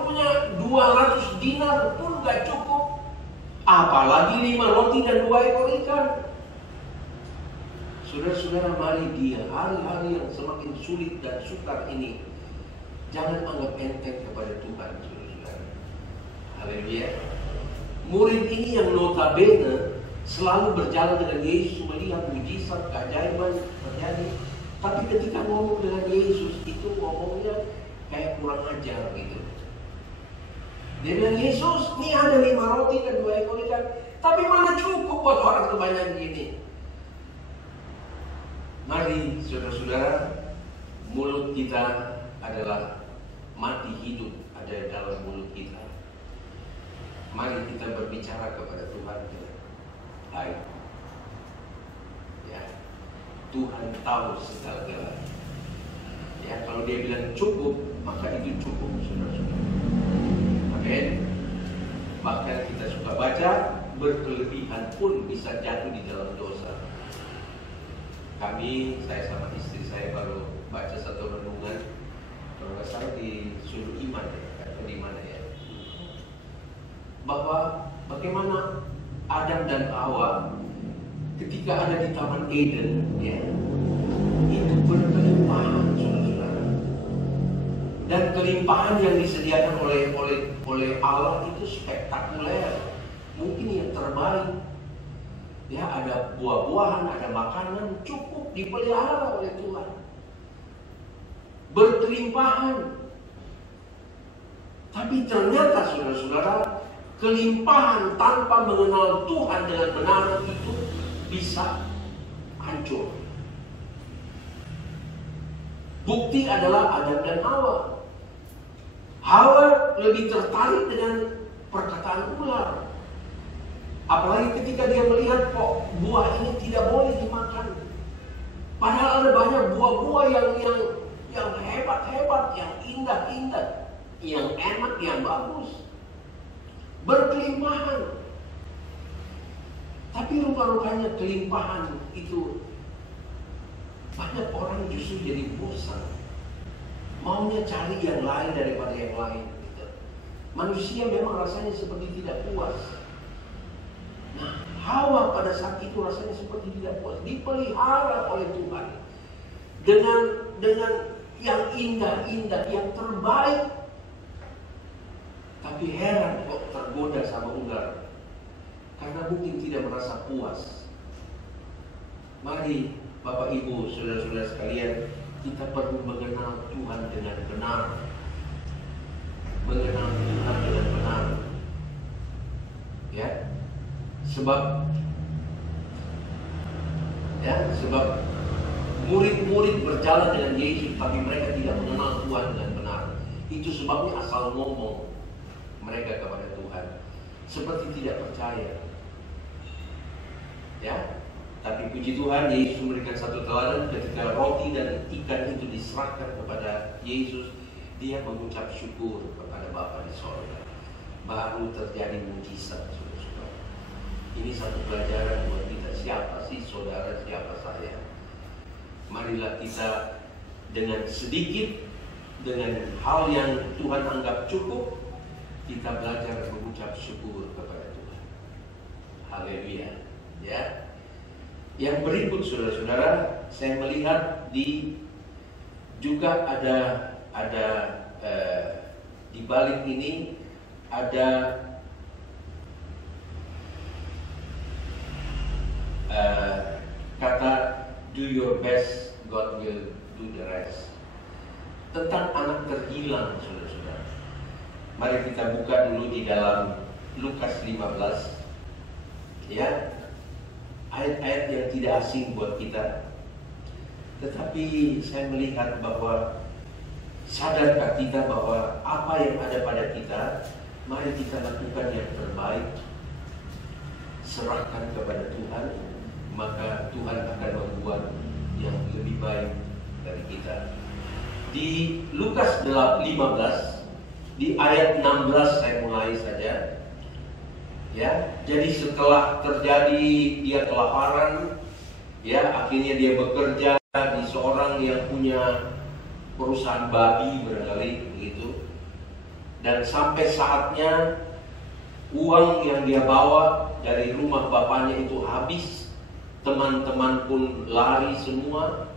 punya 200 dinar pun gak cukup. Apalagi 5 roti dan 2 ekor ikan. Saudara-saudara, mari dia hari-hari yang semakin sulit dan sukar ini, jangan anggap enteng kepada Tuhan, saudara-saudara. Haleluya. Murid ini yang notabene selalu berjalan dengan Yesus, melihat mujizat, keajaiban terjadi. Tapi ketika ngomong dengan Yesus, itu ngomongnya kayak kurang ajar gitu. Dia bilang, Yesus, ini ada 5 roti dan 2 ekor ikan, tapi mana cukup buat orang sebanyak gini. Mari saudara-saudara, mulut kita adalah mati hidup ada dalam mulut kita. Mari kita berbicara kepada Tuhan dengan baik. Ya, Tuhan tahu segala-galanya. Ya, kalau dia bilang cukup, maka itu cukup, saudara-saudara. Amin. Bahkan kita suka baca, berkelebihan pun bisa jatuh di dalam dosa. Saya sama istri saya baru baca satu renungan, kalau nggak salah di Suluh Iman atau di mana ya, bahwa bagaimana Adam dan Hawa ketika ada di Taman Eden, ya, itu berkelimpahan, saudara-saudara. Dan kelimpahan yang disediakan oleh Allah itu spektakuler, mungkin yang terbaik. Ya, ada buah-buahan, ada makanan, cukup dipelihara oleh Tuhan. Berkelimpahan. Tapi ternyata saudara-saudara, kelimpahan tanpa mengenal Tuhan dengan benar itu bisa hancur. Bukti adalah Adam dan Hawa. Hawa lebih tertarik dengan perkataan ular. Apalagi ketika dia melihat kok buah ini tidak boleh dimakan. Padahal ada banyak buah-buah yang hebat-hebat, yang indah-indah, yang enak, yang bagus. Berkelimpahan. Tapi rupa-rupanya kelimpahan itu banyak orang justru jadi bosan. Maunya cari yang lain daripada yang lain. Gitu. Manusia memang rasanya seperti tidak puas. Nah, Hawa pada saat itu rasanya seperti tidak puas. Dipelihara oleh Tuhan dengan yang indah-indah, yang terbaik. Tapi heran kok tergoda sama ular. karena mungkin tidak merasa puas. Mari Bapak Ibu, saudara-saudara sekalian, kita perlu mengenal Tuhan dengan benar. Mengenal Tuhan dengan benar. Ya. Sebab murid-murid berjalan dengan Yesus tapi mereka tidak mengenal Tuhan dengan benar. Itu sebabnya asal ngomong mereka kepada Tuhan seperti tidak percaya. Ya. Tapi puji Tuhan, Yesus memberikan satu teladan ketika roti dan ikan itu diserahkan kepada Yesus, dia mengucap syukur kepada Bapa di sorga. Baru terjadi mujizat, saudara-saudara. Ini satu pelajaran buat kita. Siapa sih saudara, siapa saya? Marilah kita dengan sedikit, dengan hal yang Tuhan anggap cukup, kita belajar mengucap syukur kepada Tuhan. Haleluya. Ya. Yang berikut, saudara-saudara, saya melihat juga ada di balik ini ada kata do your best, God will do the rest. Tentang anak terhilang, saudara-saudara. Mari kita buka dulu di dalam Lukas 15. Ya. Ayat-ayat yang tidak asing buat kita. Tetapi saya melihat bahwa sadarkah kita bahwa apa yang ada pada kita, mari kita lakukan yang terbaik. Serahkan kepada Tuhan, maka Tuhan akan membuat yang lebih baik dari kita. Di Lukas 15, di ayat 16 saya mulai saja. Ya, jadi setelah terjadi dia kelaparan, ya akhirnya dia bekerja di seorang yang punya perusahaan babi barangkali begitu. Dan sampai saatnya uang yang dia bawa dari rumah bapaknya itu habis, teman-teman pun lari semua.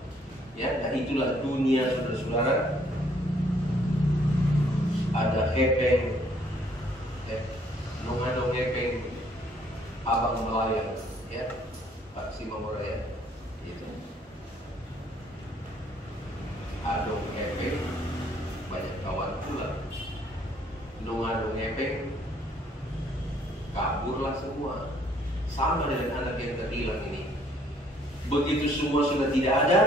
Ya, dan itulah dunia, saudara-saudara. Ada hepeng, nongadong ngepeng, abang melayang, ya, Pak Simamora ya, gitu. Adong ngepeng, banyak kawan pula. Nongadong ngepeng, kaburlah semua. Sama dengan anak yang terhilang ini. Begitu semua sudah tidak ada,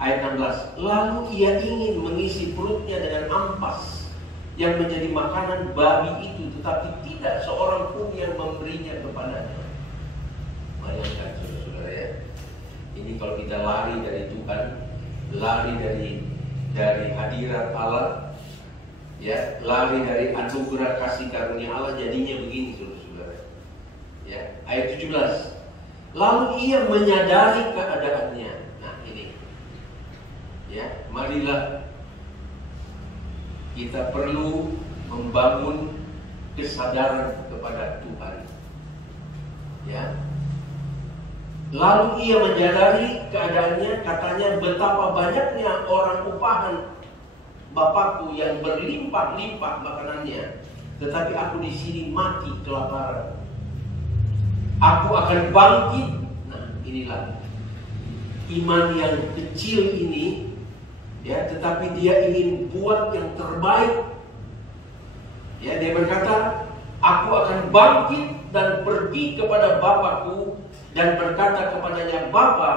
ayat 16, lalu ia ingin mengisi perutnya dengan ampas yang menjadi makanan babi itu, tetapi tidak seorang pun yang memberinya kepadanya. Bayangkan, saudara-saudara ya, ini kalau kita lari dari Tuhan, lari dari hadirat Allah, ya, lari dari anugerah kasih karunia Allah, jadinya begini, saudara-saudara. Ya, ayat 17. Lalu ia menyadari keadaannya. Nah, ini. Ya, marilah kita perlu membangun kesadaran kepada Tuhan. Ya. Lalu ia menyadari keadaannya, katanya betapa banyaknya orang upahan Bapakku yang berlimpah-limpah makanannya, tetapi aku di sini mati kelaparan. Aku akan bangkit. Nah, inilah iman yang kecil ini. Ya, tetapi dia ingin buat yang terbaik. Ya, dia berkata, aku akan bangkit dan pergi kepada Bapakku dan berkata kepadanya, Bapa,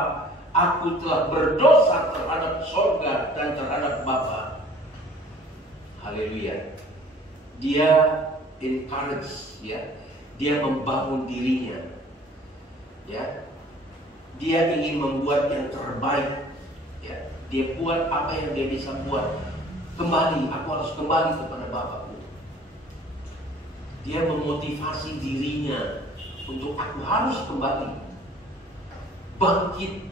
aku telah berdosa terhadap sorga dan terhadap Bapa. Haleluya. Dia encourage, ya, dia membangun dirinya. Ya, dia ingin membuat yang terbaik. Ya. Dia buat apa yang dia bisa buat. Kembali, aku harus kembali kepada Bapakku. Dia memotivasi dirinya untuk aku harus kembali. Bangkit.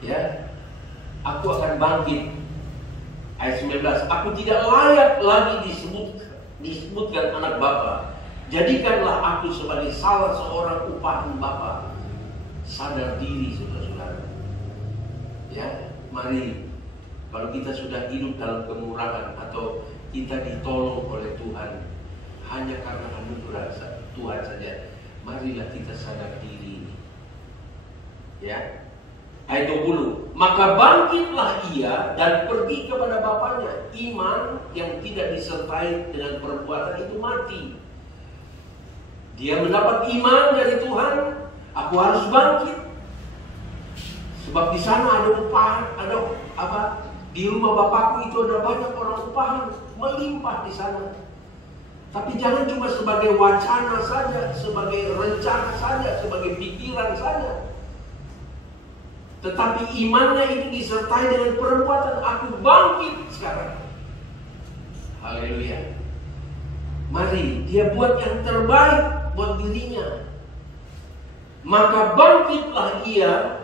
Ya, aku akan bangkit. Ayat 19, aku tidak layak lagi disebutkan anak Bapa. Jadikanlah aku sebagai salah seorang upahan Bapa. Sadar diri, saudara-saudara. Ya, mari kalau kita sudah hidup dalam kemurahan atau kita ditolong oleh Tuhan, hanya karena anugerah Tuhan saja. Marilah kita sadar diri ini. Ya. Ayat 20. Maka bangkitlah ia dan pergi kepada bapaknya. Iman yang tidak disertai dengan perbuatan itu mati. Dia mendapat iman dari Tuhan. Aku harus bangkit. Sebab di sana ada upah, ada apa? Di rumah bapakku itu ada banyak orang upahan, melimpah di sana. Tapi jangan cuma sebagai wacana saja, sebagai rencana saja, sebagai pikiran saja. Tetapi imannya itu disertai dengan perbuatan. Aku bangkit sekarang. Haleluya. Mari dia buat yang terbaik buat dirinya. Maka bangkitlah ia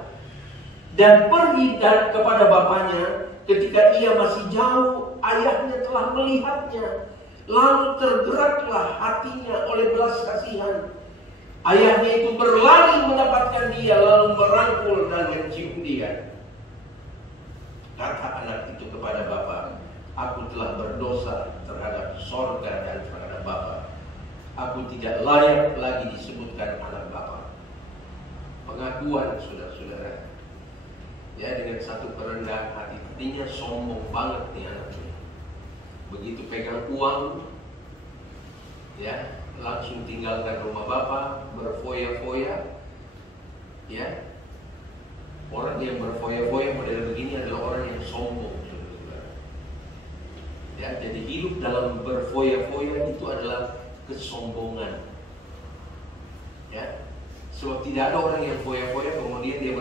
dan pergi kepada bapaknya. Ketika ia masih jauh, ayahnya telah melihatnya. Lalu tergeraklah hatinya oleh belas kasihan. Ayahnya itu berlari mendapatkan dia, lalu merangkul dan mencium dia. Kata anak itu kepada bapa, aku telah berdosa terhadap sorga dan terhadap bapa. Aku tidak layak lagi disebutkan anak bapa. Pengakuan saudara-saudara. Ya, dengan satu kerendahan hati. Artinya sombong banget nih anaknya. Begitu pegang uang, ya, langsung tinggalkan rumah bapak, berfoya-foya. Ya, orang yang berfoya-foya model begini adalah orang yang sombong. Ya, jadi hidup dalam berfoya-foya itu adalah kesombongan. Ya, sebab tidak ada orang yang foya-foya kemudian dia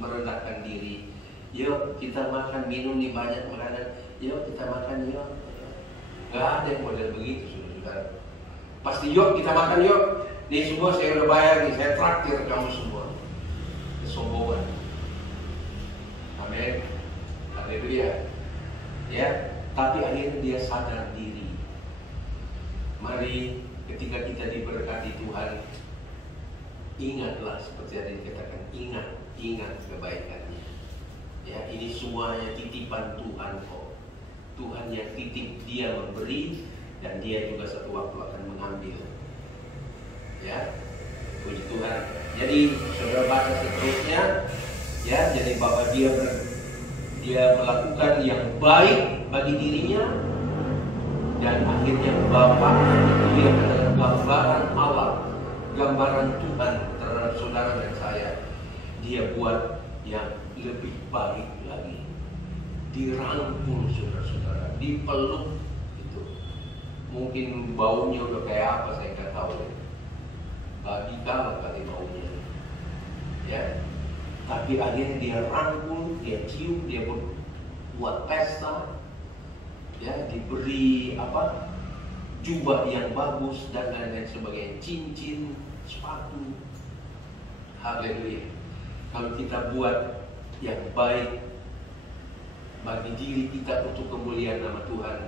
merendahkan diri. Yuk kita makan, minum nih banyak makanan. Yuk kita makan, yuk. Gak ada yang model begitu, saudara. Pasti yuk kita makan yuk. Nih semua saya udah bayar nih, saya traktir kamu semua. Kesombongan. Amin. Haleluya. Ya, tapi akhirnya dia sadar diri. Mari ketika kita diberkati Tuhan, ingatlah seperti yang dikatakan, ingat kebaikannya. Ya, ini semuanya titipan Tuhan kok. Tuhan yang titip, dia memberi dan dia juga satu waktu akan mengambil. Ya, puji Tuhan. Jadi saudara baca seterusnya, ya. Jadi bahwa dia melakukan yang baik bagi dirinya dan akhirnya bapaknya itu yang adalah gambaran Allah, gambaran Tuhan terhadap saudara dan saya. Dia buat yang lebih baik lagi, dirangkul saudara-saudara, dipeluk itu. Mungkin baunya udah kayak apa saya nggak tahu ya. Bagi kalah kali baunya, ya. Tapi akhirnya dia rangkul, dia cium, dia buat pesta, ya, diberi apa, jubah yang bagus dan lain-lain sebagainya, cincin, sepatu. Haleluya. Kalau kita buat yang baik bagi diri kita untuk kemuliaan nama Tuhan,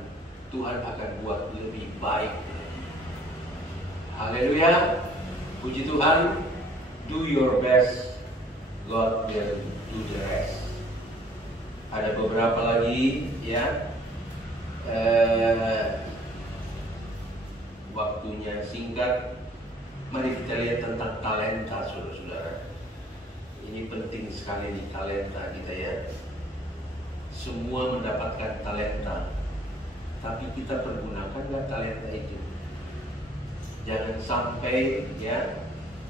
Tuhan akan buat lebih baik. Haleluya. Puji Tuhan. Do your best, God will do the rest. Ada beberapa lagi, ya. Waktunya singkat. Mari kita lihat tentang talenta, saudara-saudara. Ini penting sekali nih talenta kita, ya. Semua mendapatkan talenta, tapi kita pergunakan nggak talenta itu? Jangan sampai, ya,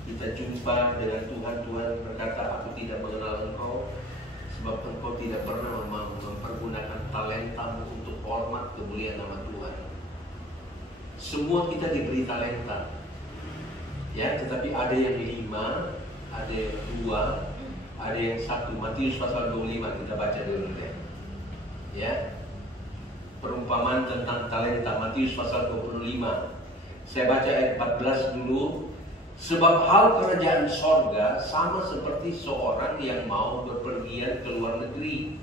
kita jumpa dengan Tuhan, Tuhan berkata, aku tidak mengenal engkau, sebab engkau tidak pernah mempergunakan talentamu untuk hormat kemuliaan nama Tuhan. Semua kita diberi talenta, ya, tetapi ada yang 5, ada yang 2, ada yang 1. Matius pasal 25 kita baca dulu deh. Ya. Perumpamaan tentang talenta, Matius pasal 25. Saya baca ayat 14 dulu. Sebab hal kerajaan sorga sama seperti seorang yang mau berpergian ke luar negeri,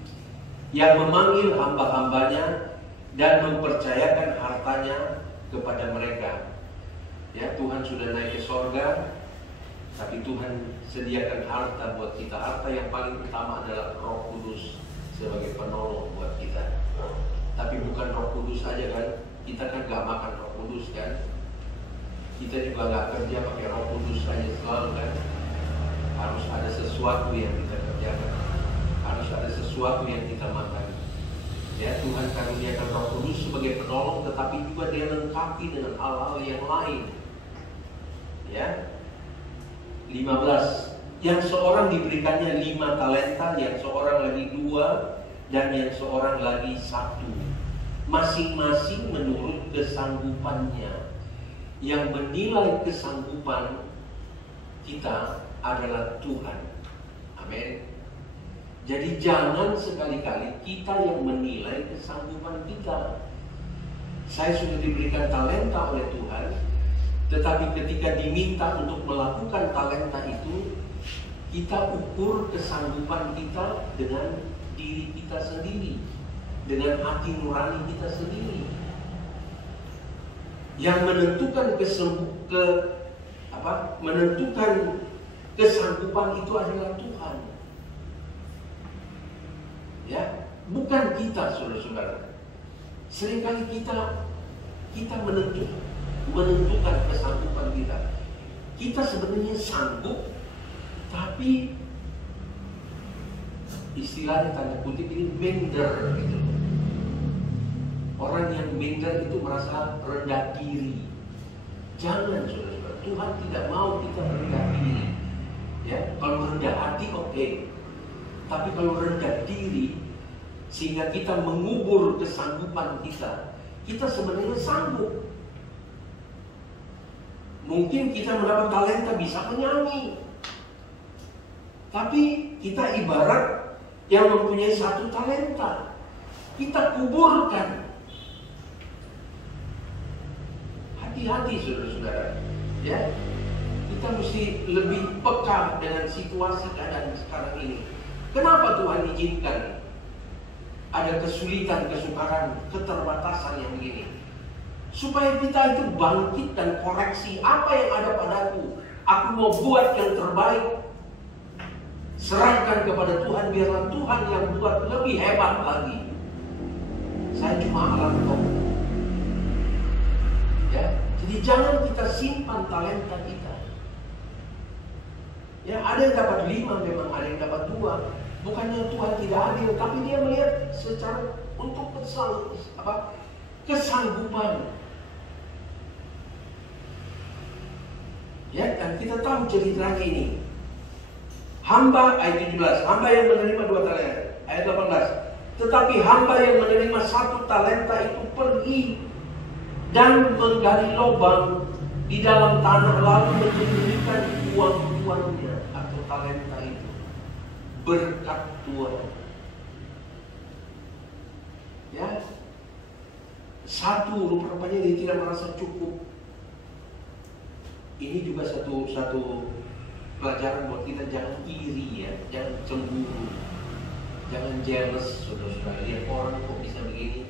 yang memanggil hamba-hambanya dan mempercayakan hartanya kepada mereka. Ya, Tuhan sudah naik ke sorga, tapi Tuhan sediakan harta buat kita. Harta yang paling utama adalah Roh Kudus sebagai penolong buat kita. Tapi bukan Roh Kudus aja kan. Kita kan gak makan Roh Kudus kan. Kita juga nggak kerja pakai Roh Kudus saja selalu kan. Harus ada sesuatu yang kita kerjakan, harus ada sesuatu yang kita makan. Ya, Tuhan karuniakan Roh Kudus sebagai penolong, tetapi juga dia lengkapi dengan hal-hal yang lain. Ya, 15. Yang seorang diberikannya 5 talenta, yang seorang lagi 2, dan yang seorang lagi 1. Masing-masing menurut kesanggupannya. Yang menilai kesanggupan kita adalah Tuhan. Amin. Jadi jangan sekali-kali kita yang menilai kesanggupan kita. Saya sudah diberikan talenta oleh Tuhan, tetapi ketika diminta untuk melakukan talenta itu, kita ukur kesanggupan kita dengan diri kita sendiri, dengan hati nurani kita sendiri. Yang menentukan menentukan kesanggupan itu adalah Tuhan. Ya, bukan kita, saudara-saudara. Seringkali kita menentukan kesanggupan kita. Kita sebenarnya sanggup, tapi istilahnya tanda kutip ini minder gitu. Orang yang minder itu merasa rendah diri. Jangan, saudara-saudara. Tuhan tidak mau kita rendah diri. Ya, kalau rendah hati oke. Tapi kalau rendah diri sehingga kita mengubur kesanggupan kita, kita sebenarnya sanggup. Mungkin kita mendapat talenta bisa menyanyi, tapi kita ibarat yang mempunyai 1 talenta, kita kuburkan. Hati-hati, saudara-saudara. Ya, kita mesti lebih peka dengan situasi keadaan sekarang ini. Kenapa Tuhan izinkan ada kesulitan, kesukaran, keterbatasan yang begini? Supaya kita itu bangkit dan koreksi apa yang ada padaku. Aku mau buat yang terbaik. Serahkan kepada Tuhan, biarlah Tuhan yang buat lebih hebat lagi. Saya cuma alat kok. Ya, jadi jangan kita simpan talenta kita. Ya, ada yang dapat 5 memang, ada yang dapat 2. Bukannya Tuhan tidak adil, tapi dia melihat secara untuk kesanggupan. Ya, dan kita tahu ceritanya ini. Hamba, ayat 17, hamba yang menerima 2 talenta. Ayat 18, tetapi hamba yang menerima 1 talenta itu pergi dan menggali lubang di dalam tanah, lalu menyembunyikan uang tuannya atau talenta itu. Berkat Tuhan. Ya, 1 rupanya dia tidak merasa cukup. Ini juga satu pelajaran buat kita. Jangan iri ya, jangan cemburu, jangan jealous, saudara-saudara. Lihat orang kok bisa begini.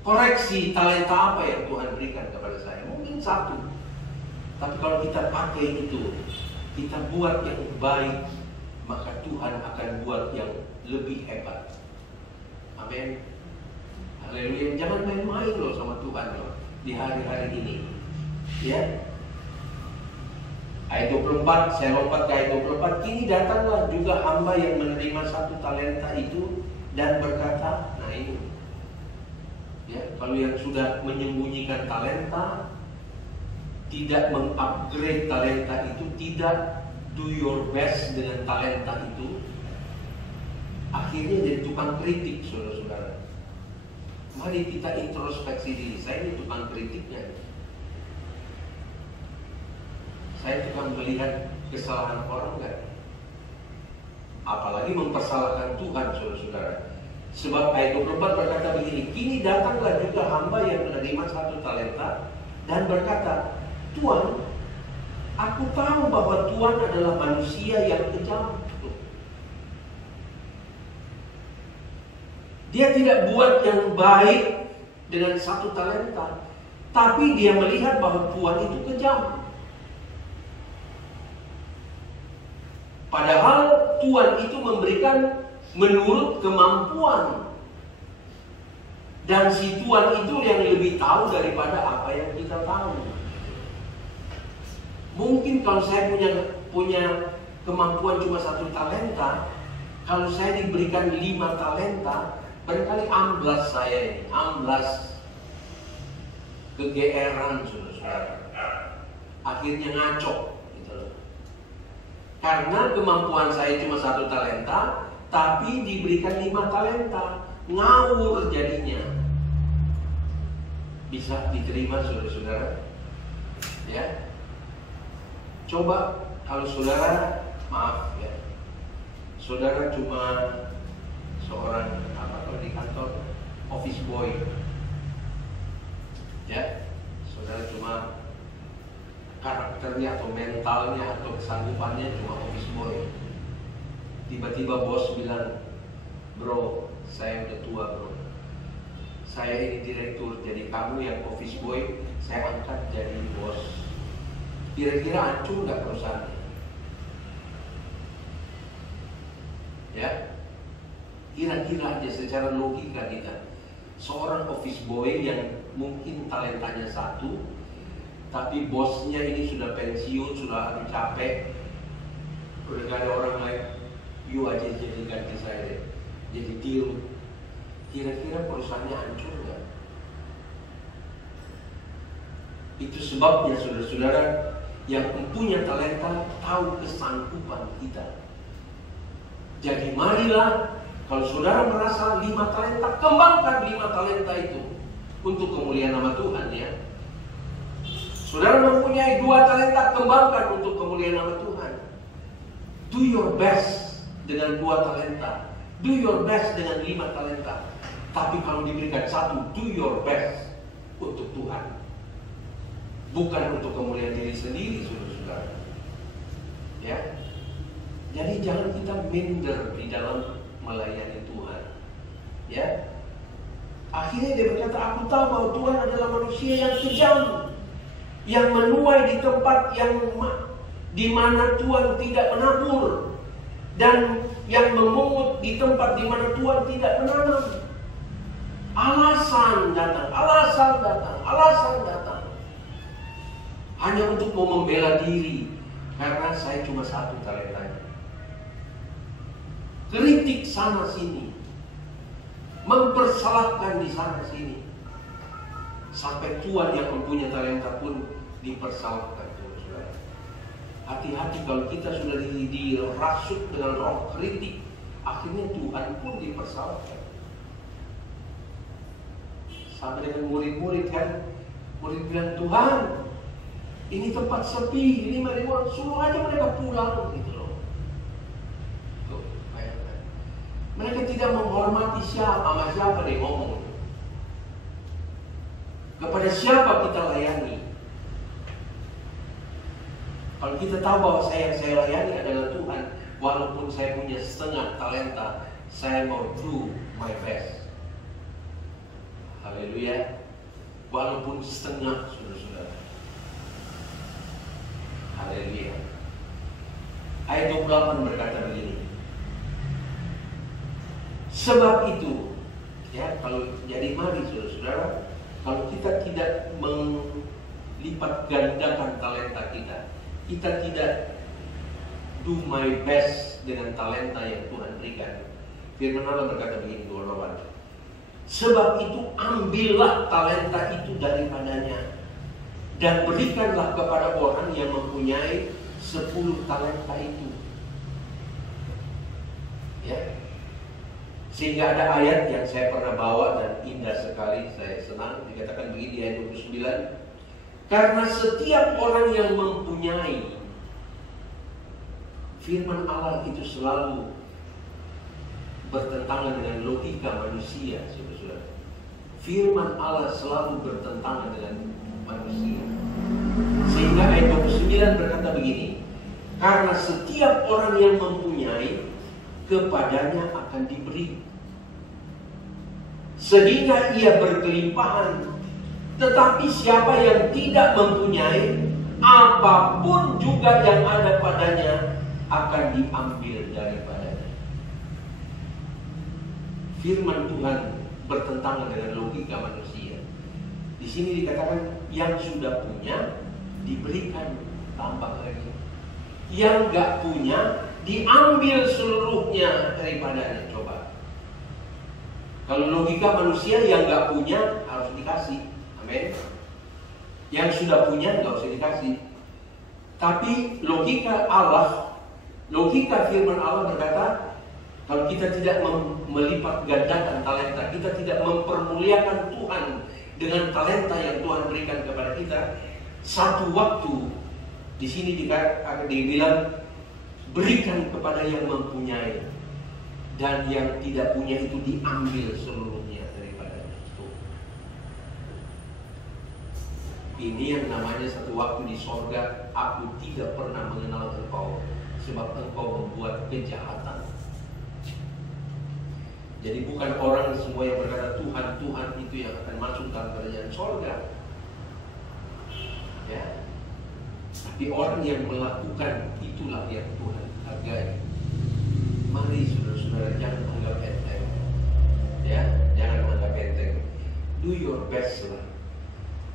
Koreksi talenta apa yang Tuhan berikan kepada saya. Mungkin 1, tapi kalau kita pakai itu, kita buat yang baik, maka Tuhan akan buat yang lebih hebat. Amin. Haleluya. Jangan main-main loh sama Tuhan loh di hari-hari ini. Ya. Ayat 24, saya lompat ke ayat 24. Kini datanglah juga hamba yang menerima 1 talenta itu dan berkata, nah ini. Ya, kalau yang sudah menyembunyikan talenta, tidak mengupgrade talenta itu, tidak do your best dengan talenta itu, akhirnya jadi tukang kritik, saudara-saudara. Mari kita introspeksi diri. Saya ini tukang kritiknya. Saya tukang melihat kesalahan orang enggak? Apalagi mempersalahkan Tuhan, saudara-saudara. Sebab ayat 24 berkata begini, kini datanglah juga hamba yang menerima 1 talenta dan berkata, Tuhan, aku tahu bahwa Tuhan adalah manusia yang kejam. Dia tidak buat yang baik dengan 1 talenta, tapi dia melihat bahwa Tuhan itu kejam. Padahal Tuhan itu memberikan menurut kemampuan Dan si Tuhan itu yang lebih tahu daripada apa yang kita tahu. Mungkin kalau saya punya kemampuan cuma 1 talenta, kalau saya diberikan 5 talenta, barangkali amblas saya ini, amblas kegeeran, saudara-saudara. Akhirnya ngaco, gitu loh. Karena kemampuan saya cuma 1 talenta, tapi diberikan 5 talenta, ngawur jadinya. Bisa diterima, saudara-saudara? Ya. Coba kalau saudara, maaf ya, saudara cuma seorang kalau di kantor office boy, ya, saudara cuma karakternya atau mentalnya atau kesanggupannya cuma office boy. Tiba-tiba bos bilang, bro, saya udah tua bro, saya ini direktur, jadi kamu yang office boy saya angkat jadi bos. Kira-kira hancur nggak perusahaannya? Ya, kira-kira aja secara logika kita, seorang office boy yang mungkin talentanya 1, tapi bosnya ini sudah pensiun, sudah capek, udah gak ada orang lain, you aja jadi ganti saya deh, jadi deal. Kira-kira perusahaannya hancur nggak? Itu sebabnya saudara-saudara yang mempunyai talenta tahu kesanggupan kita. Jadi marilah, kalau saudara merasa 5 talenta, kembangkan 5 talenta itu untuk kemuliaan nama Tuhan ya. Saudara mempunyai 2 talenta, kembangkan untuk kemuliaan nama Tuhan. Do your best dengan 2 talenta. Do your best dengan 5 talenta. Tapi kalau diberikan 1, do your best untuk Tuhan. Bukan untuk kemuliaan diri sendiri, saudara-saudara. Ya. Jadi jangan kita minder di dalam melayani Tuhan. Ya. Akhirnya dia berkata, aku tahu bahwa Tuhan adalah manusia yang kejam, yang menuai di tempat yang di mana Tuhan tidak menabur, dan yang memungut di tempat di mana Tuhan tidak menanam. Alasan datang, alasan datang, alasan datang. Hanya untuk mau membela diri, karena saya cuma 1 talentanya. Kritik sana sini, mempersalahkan di sana sini, sampai Tuhan yang mempunyai talenta pun dipersalahkan. Hati-hati kalau kita sudah dirasuk dengan roh kritik, akhirnya Tuhan pun dipersalahkan. Sampai dengan murid-murid kan, murid bilang, Tuhan, ini tempat sepi, 5.000 orang, suruh aja mereka pulang gitu loh. Tuh, bayangkan. Mereka tidak menghormati sama siapa dia ngomong. Kepada siapa kita layani? Kalau kita tahu bahwa yang saya layani adalah Tuhan, walaupun saya punya setengah talenta, saya mau do my best. Haleluya. Walaupun setengah, saudara-saudara. Haleluya. Ayat 28 berkata begini. Sebab itu, ya, kalau jadi mari saudara-saudara, kalau kita tidak melipat gandakan talenta kita, kita tidak do my best dengan talenta yang Tuhan berikan. Firman Allah berkata begini, 28. Sebab itu ambillah talenta itu daripadanya dan berikanlah kepada orang yang mempunyai 10 talenta itu. Ya. Sehingga ada ayat yang saya pernah bawa dan indah sekali, saya senang, dikatakan begini ayat 29. Karena setiap orang yang mempunyai, firman Allah itu selalu bertentangan dengan logika manusia, saudara-saudara. Firman Allah selalu bertentangan dengan manusia. Sehingga ayat 29 berkata begini, karena setiap orang yang mempunyai, kepadanya akan diberi, sehingga ia berkelimpahan. Tetapi siapa yang tidak mempunyai, apapun juga yang ada padanya akan diambil daripadanya. Firman Tuhan bertentangan dengan logika manusia. Di sini dikatakan yang sudah punya diberikan tambah lagi, yang nggak punya diambil seluruhnya daripadanya. Coba, kalau logika manusia yang nggak punya harus dikasih, amin. Yang sudah punya nggak usah dikasih. Tapi logika Allah, logika firman Allah berkata, kalau kita tidak melipat gandakan talenta, kita tidak mempermuliakan Tuhan dengan talenta yang Tuhan berikan kepada kita, satu waktu di sini dibilang berikan kepada yang mempunyai, dan yang tidak punya itu diambil seluruhnya daripada itu. Ini yang namanya satu waktu di sorga, aku tidak pernah mengenal engkau, sebab engkau membuat kejahatan. Jadi bukan orang semua yang berkata Tuhan, Tuhan itu yang akan masuk dalam kerajaan sorga, ya. Tapi orang yang melakukan itulah yang Tuhan hargai. Mari saudara-saudara, jangan anggap enteng, ya, jangan anggap enteng. Do your best lah.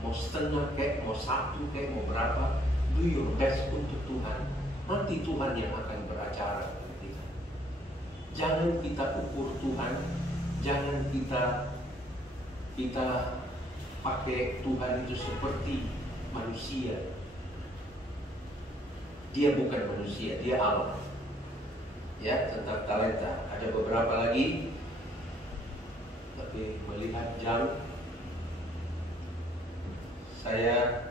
Mau setengah kayak, mau satu kayak, mau berapa, do your best untuk Tuhan. Nanti Tuhan yang akan beracara. Jangan kita ukur Tuhan, jangan kita pakai Tuhan itu seperti manusia. Dia bukan manusia, dia Allah. Ya, tentang talenta ada beberapa lagi, tapi melihat jam, saya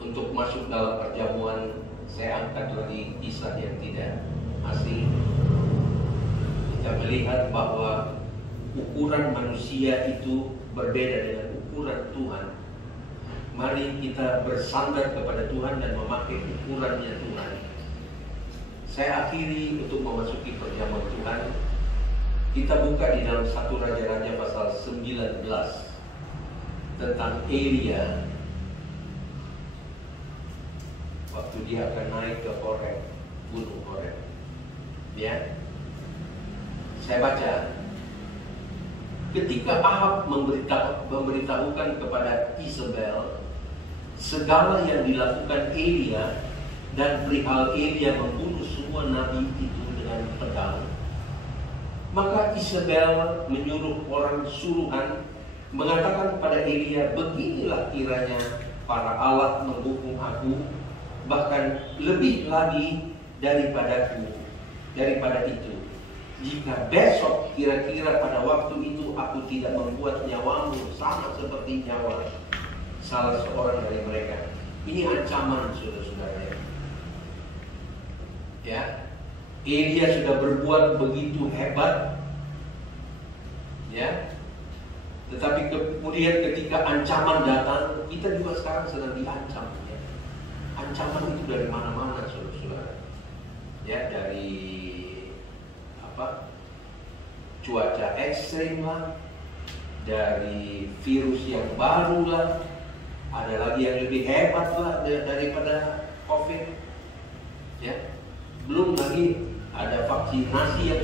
untuk masuk dalam perjamuan, saya angkat lagi kisah yang tidak asing. Kita melihat bahwa ukuran manusia itu berbeda dengan ukuran Tuhan. Mari kita bersandar kepada Tuhan dan memakai ukurannya Tuhan. Saya akhiri untuk memasuki perjamuan Tuhan. Kita buka di dalam 1 Raja-Raja pasal 19 tentang Elia waktu dia akan naik ke Horeb, gunung Horeb. Ya, saya baca. Ketika Ahab memberitahukan kepada Isabel segala yang dilakukan Elia dan perihal Elia membunuh semua nabi itu dengan pedang, maka Isabel menyuruh orang suruhan mengatakan kepada Elia, beginilah kiranya para Allah menghukum aku, bahkan lebih lagi daripada itu, jika besok kira-kira pada waktu itu aku tidak membuat nyawamu sama seperti nyawa salah seorang dari mereka. Ini ancaman, saudara-saudara. Ya, Elia sudah berbuat begitu hebat, ya. Tetapi kemudian ketika ancaman datang, kita juga sekarang sedang diancam. Ya. Ancaman itu dari mana-mana, saudara-saudara. Ya, dari cuaca ekstrim lah, dari virus yang baru lah, ada lagi yang lebih hebat lah daripada COVID, ya. Belum lagi ada vaksinasi yang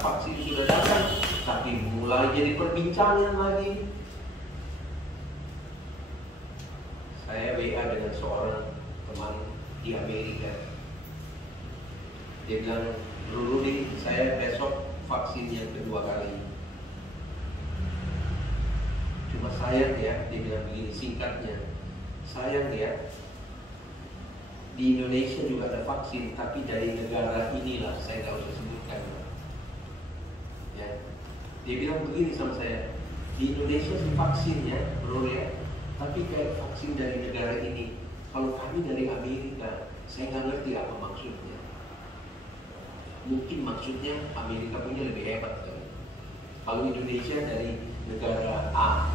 vaksin sudah datang, tapi mulai jadi perbincangan lagi. Saya WA dengan seorang teman di Amerika, dia bilang, Rudi, saya besok vaksin yang kedua kali. Cuma sayang ya, dia bilang begini singkatnya, sayang ya, di Indonesia juga ada vaksin, tapi dari negara inilah, saya nggak usah sebutkan. Ya, dia bilang begini sama saya, di Indonesia sih vaksinnya, bro ya, tapi kayak vaksin dari negara ini. Kalau kami dari Amerika, saya nggak ngerti apa maksudnya. Mungkin maksudnya Amerika punya lebih hebat kan? Kalau Indonesia dari negara A,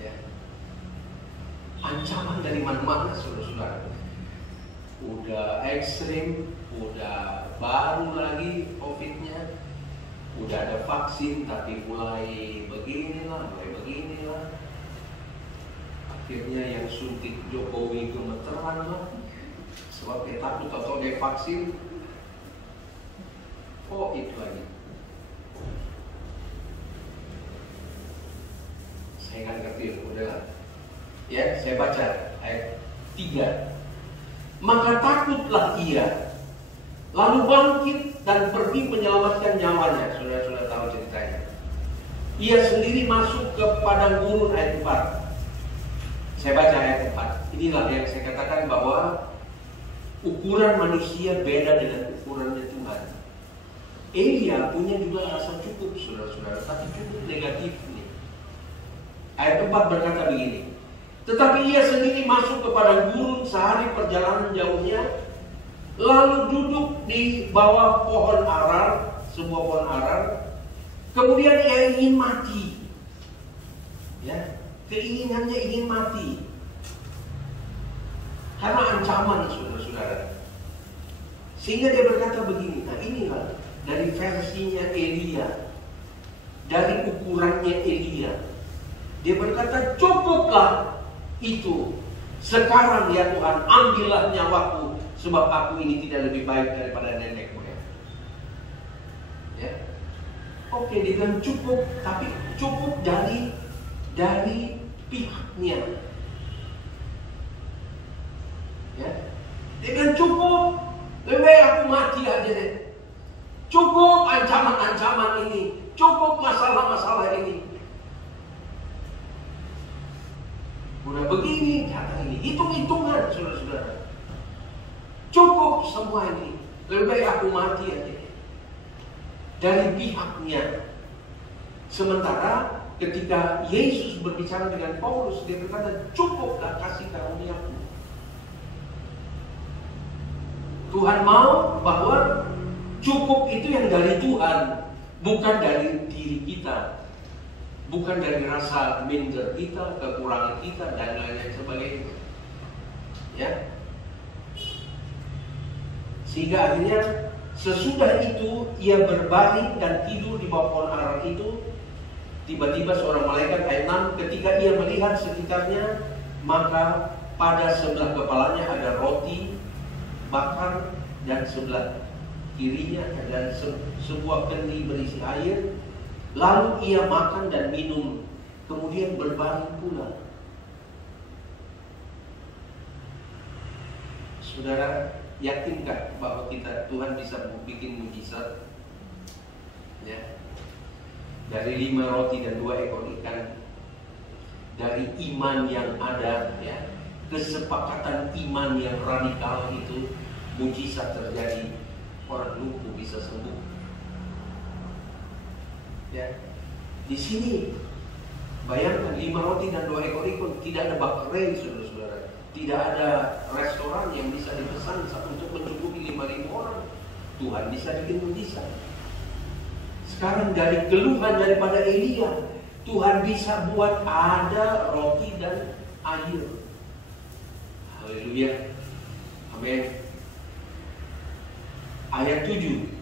ya. Ancaman dari mana-mana, saudara-saudara. Udah ekstrim, udah baru lagi COVID-nya, udah ada vaksin, tapi mulai beginilah. Akhirnya yang suntik Jokowi gemeteran lah. Sebab dia takut atau dia vaksin, itu lagi. Saudara. Ya, saya baca ayat 3. Maka takutlah ia, lalu bangkit dan pergi menyelamatkan nyawanya. Saudara-saudara tahu ceritanya. Ia sendiri masuk ke padang gurun, ayat 4. Saya baca ayat 4. Inilah yang saya katakan bahwa ukuran manusia beda dengan ukurannya Tuhan. Elia punya juga rasa cukup, saudara-saudara, tapi cukup negatif nih. Ayat 4 berkata begini. Tetapi ia sendiri masuk ke padang gurun sehari perjalanan jauhnya, lalu duduk di bawah pohon arar, sebuah pohon arar. Kemudian ia ingin mati. Ya, keinginannya ingin mati. Karena ancaman, saudara-saudara. Sehingga dia berkata begini. Nah, inilah dari versinya Elia, dari ukurannya Elia. Dia berkata, cukuplah itu. Sekarang ya Tuhan, ambillah nyawaku, sebab aku ini tidak lebih baik daripada nenek moyang. Ya, oke, dia bilang cukup, tapi cukup dari pihaknya. Ya, dia bilang cukup, lebih baik aku mati aja deh. Cukup ancaman-ancaman ini, cukup masalah-masalah ini. Udah begini, kata ini, hitung-hitungan, saudara-saudara. Cukup semua ini, lebih baik aku mati aja. Dari pihaknya. Sementara ketika Yesus berbicara dengan Paulus, dia berkata, cukuplah kasih karuniaku. Tuhan mau bahwa cukup itu yang dari Tuhan, bukan dari diri kita. Bukan dari rasa minder kita, kekurangan kita, dan lain-lain sebagainya. Ya. Sehingga akhirnya sesudah itu ia berbaring dan tidur di bawah pohon ara itu. Tiba-tiba seorang malaikat, ayat 6, ketika ia melihat sekitarnya, maka pada sebelah kepalanya ada roti bakar dan sebelah kirinya ada sebuah kendi berisi air. Lalu ia makan dan minum, kemudian berbaring pula. Saudara, yakinkah bahwa Tuhan bisa bikin mujizat? Ya. Dari 5 roti dan 2 ekor ikan, dari iman yang ada, ya, kesepakatan iman yang radikal itu, mujizat terjadi. Orang lumpuh bisa sembuh. Ya, di sini bayangkan 5 roti dan 2 ekor ikan, tidak ada bakery, saudara-saudara, tidak ada restoran yang bisa dipesan untuk mencukupi 5.000 orang. Tuhan bisa bikin mujizat. Sekarang dari keluhan daripada Elia, Tuhan bisa buat ada roti dan air. Haleluya, amin. Ayat 7.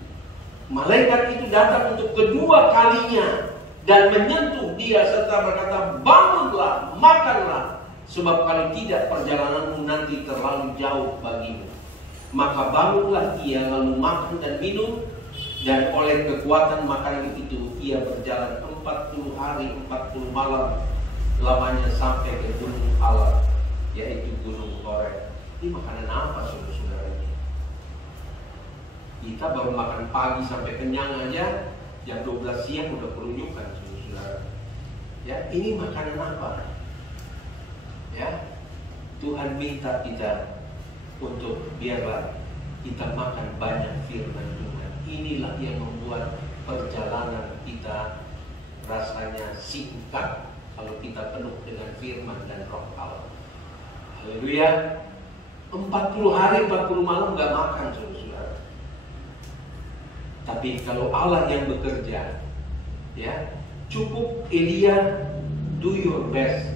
Malaikat itu datang untuk kedua kalinya dan menyentuh dia serta berkata, bangunlah, makanlah, sebab kalau tidak perjalananmu nanti terlalu jauh bagimu. Maka bangunlah ia lalu makan dan minum, dan oleh kekuatan makanan itu ia berjalan 40 hari 40 malam lamanya sampai ke gunung Allah, yaitu gunung Horeb. Ini makanan apa, saudara-saudara? Kita baru makan pagi sampai kenyang aja, jam 12 siang udah perunjukan, saudara. Ya, ini makanan apa? Ya, Tuhan minta kita untuk biarlah kita makan banyak firman Tuhan. Inilah yang membuat perjalanan kita rasanya singkat kalau kita penuh dengan firman dan roh Allah. Haleluya. 40 hari 40 malam gak makan, saudara. Tapi kalau Allah yang bekerja, ya, cukup Elia do your best.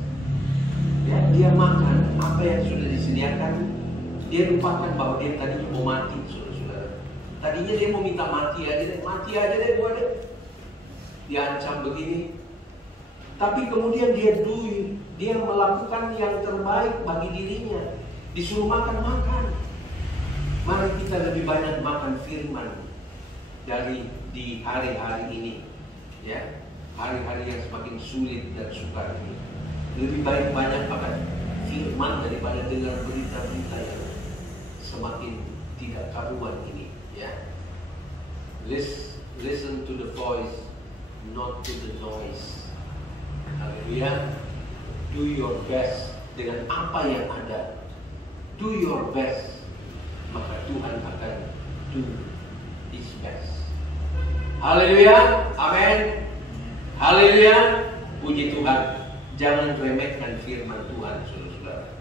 Ya, dia makan apa yang sudah disediakan. Dia lupakan bahwa dia tadinya mau mati, saudara-saudara. Tadinya dia mau minta mati aja deh gua deh. Diancam begini. Tapi kemudian dia melakukan yang terbaik bagi dirinya. Disuruh makan. Mari kita lebih banyak makan firman dari di hari-hari ini, ya, hari-hari yang semakin sulit dan sukar ini. Lebih baik banyak apa? Firman daripada dengar berita-berita yang semakin tidak karuan ini, ya. Listen to the voice, not to the noise. Haleluya. Do your best dengan apa yang ada. Do your best, maka Tuhan akan do His best. Haleluya, amin. Haleluya, puji Tuhan. Jangan remehkan firman Tuhan, saudara-saudara.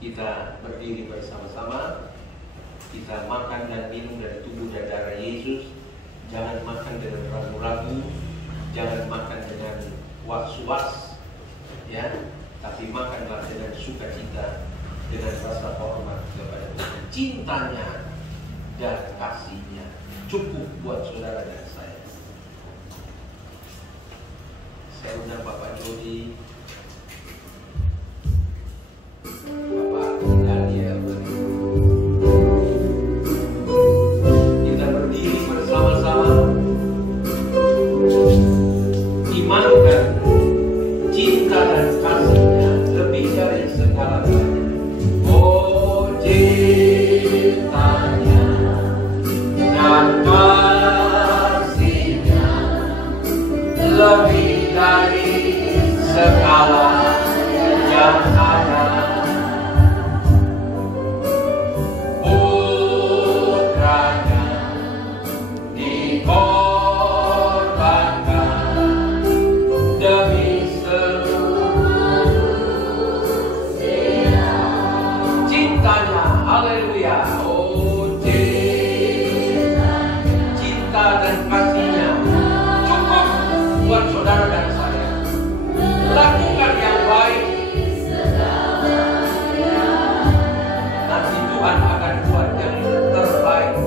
Kita berdiri bersama-sama. Kita makan dan minum dari tubuh dan darah Yesus. Jangan makan dengan ragu-ragu. Jangan makan dengan was-was, ya. Tapi makanlah dengan sukacita, dengan rasa hormat kepada Tuhan. Cintanya dan kasihnya cukup buat saudara dan saya. Saya undang Bapak Jody, Bapak Daniel. Kita berdiri bersama-sama, imankan cinta dan kasihnya lebih dari segala-galanya. Oh, cintanya dan kasihnya lebih dari segala yang ada. Putranya dikorbankan demi seluruh manusia. Cintanya, haleluya. Oh, cinta dan kasihnya cukup buat saudara dan saya. Lakukan yang baik, nanti Tuhan akan buat yang terbaik.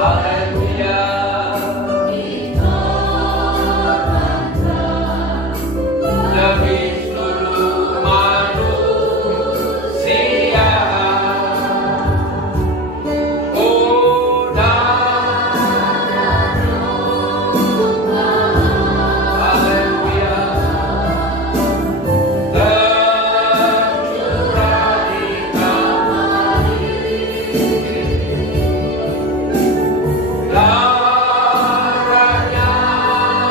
Haleluya. Demi seluruh manusia. Oh, haleluya. Tercurah di darahnya,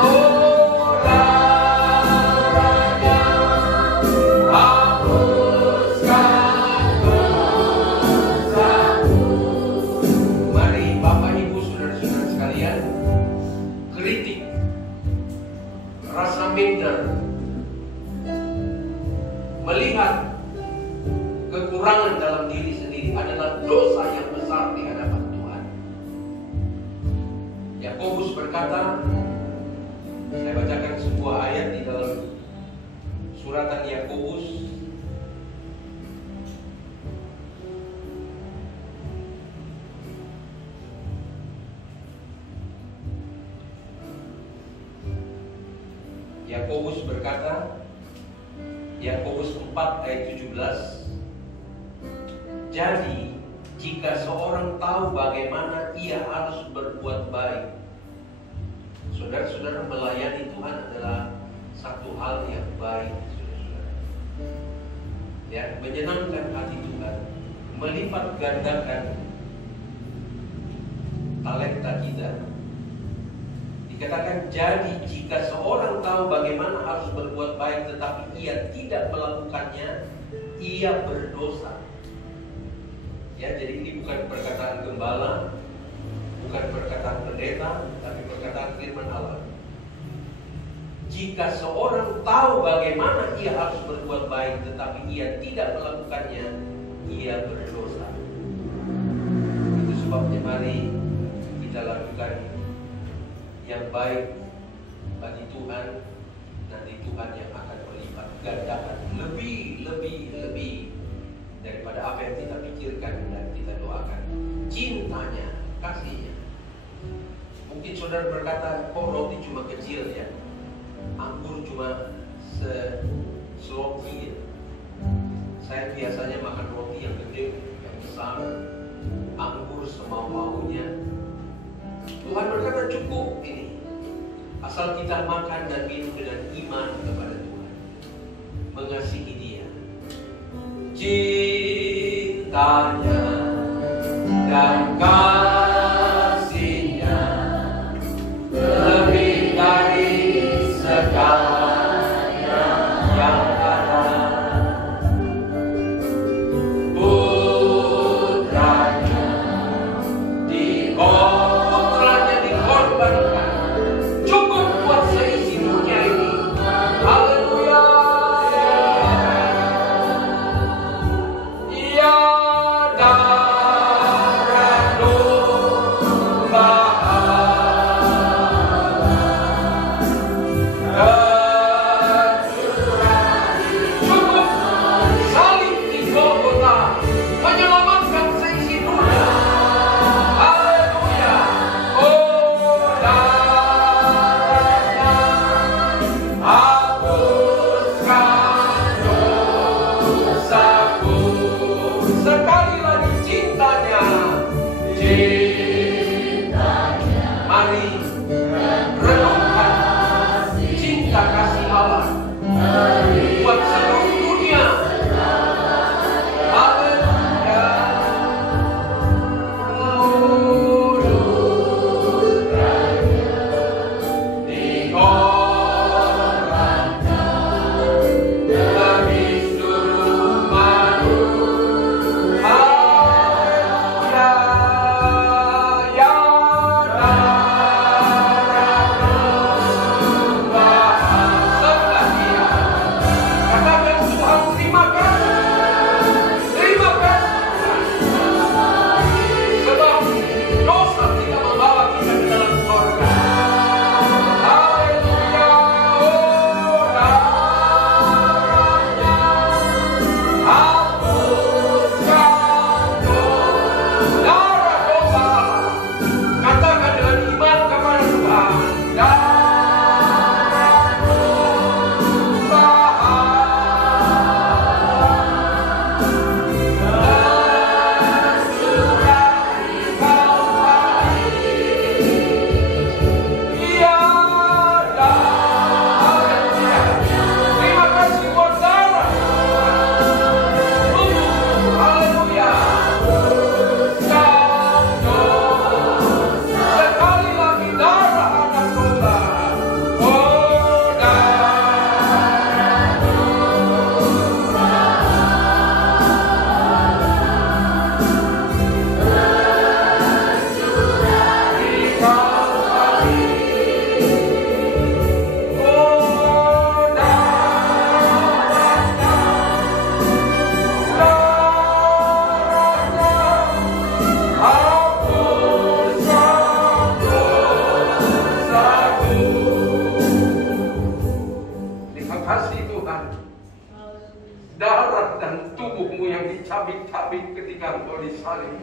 oh darahnya, hapuskan dosaku. Mari Bapak Ibu saudara-saudara sekalian, kritik, rasa minder, melihat kekurangan dalam diri sendiri adalah dosa yang besar di hadapan Tuhan. Yakobus berkata, saya bacakan sebuah ayat di dalam suratan Yakobus. Yakobus berkata, Yakobus 4 ayat 17, jadi jika seorang tahu bagaimana ia harus berbuat baik. Saudara-saudara, melayani Tuhan adalah satu hal yang baik, saudara-saudara. Ya, menyenangkan hati Tuhan, melipat gandakan talenta kita. Dikatakan, jadi jika seorang tahu bagaimana harus berbuat baik tetapi ia tidak melakukannya, ia berdosa. Ya, jadi ini bukan perkataan gembala, bukan perkataan pendeta, tapi perkataan firman Allah. Jika seorang tahu bagaimana ia harus berbuat baik tetapi ia tidak melakukannya, ia berdosa. Itu sebabnya mari kita lakukan yang baik bagi Tuhan. Nanti Tuhan yang akan melipat gandakan lebih daripada apa yang kita pikirkan dan kita doakan. Cintanya, kasihnya. Mungkin saudara berkata, kok roti cuma kecil ya, anggur cuma seloti ya. Saya biasanya makan roti yang gede, yang besar, anggur semau-maunya. Tuhan berkata cukup ini, asal kita makan dan minum dengan iman kepada Tuhan. mengasihi Dia. Cintanya dan kasih-Nya lebih dari segala yang ada. Putranya dikorbankan, cukup buat seisi dunia ini. Haleluya. Ya darah domba tercurah, cukup salib di Golgota menyelamatkan seisi dunia. Haleluya. Oh, darahnya hapuskan dosaku. Sekali lagi cintanya. Mari renungkan cinta kasih Allah buat seluruh dunia. Haleluya. Dikorbankan lebih suruh malu. Haleluya. Ya darah domba. Sembah Dia. Katakan Tuhan, terima kasih. Terima kasih Tuhan. Sebab dosa tidak membawa kita ke dalam surga. Haleluya. Oh, darahnya hapuskan darah domba. Katakan dengan iman kepada Tuhan. Darah domba tercurah di Kalvari. Ya darahnya. Terima kasih buat darah. Haleluya. Sekali lagi darah anak domba. Oh, darah domba tercurah di Kalvari. Oh, darahnya hapuskan dosaku. Terima kasih Tuhan. Darah dan tubuhmu yang dicabik-cabik ketika Engkau disalib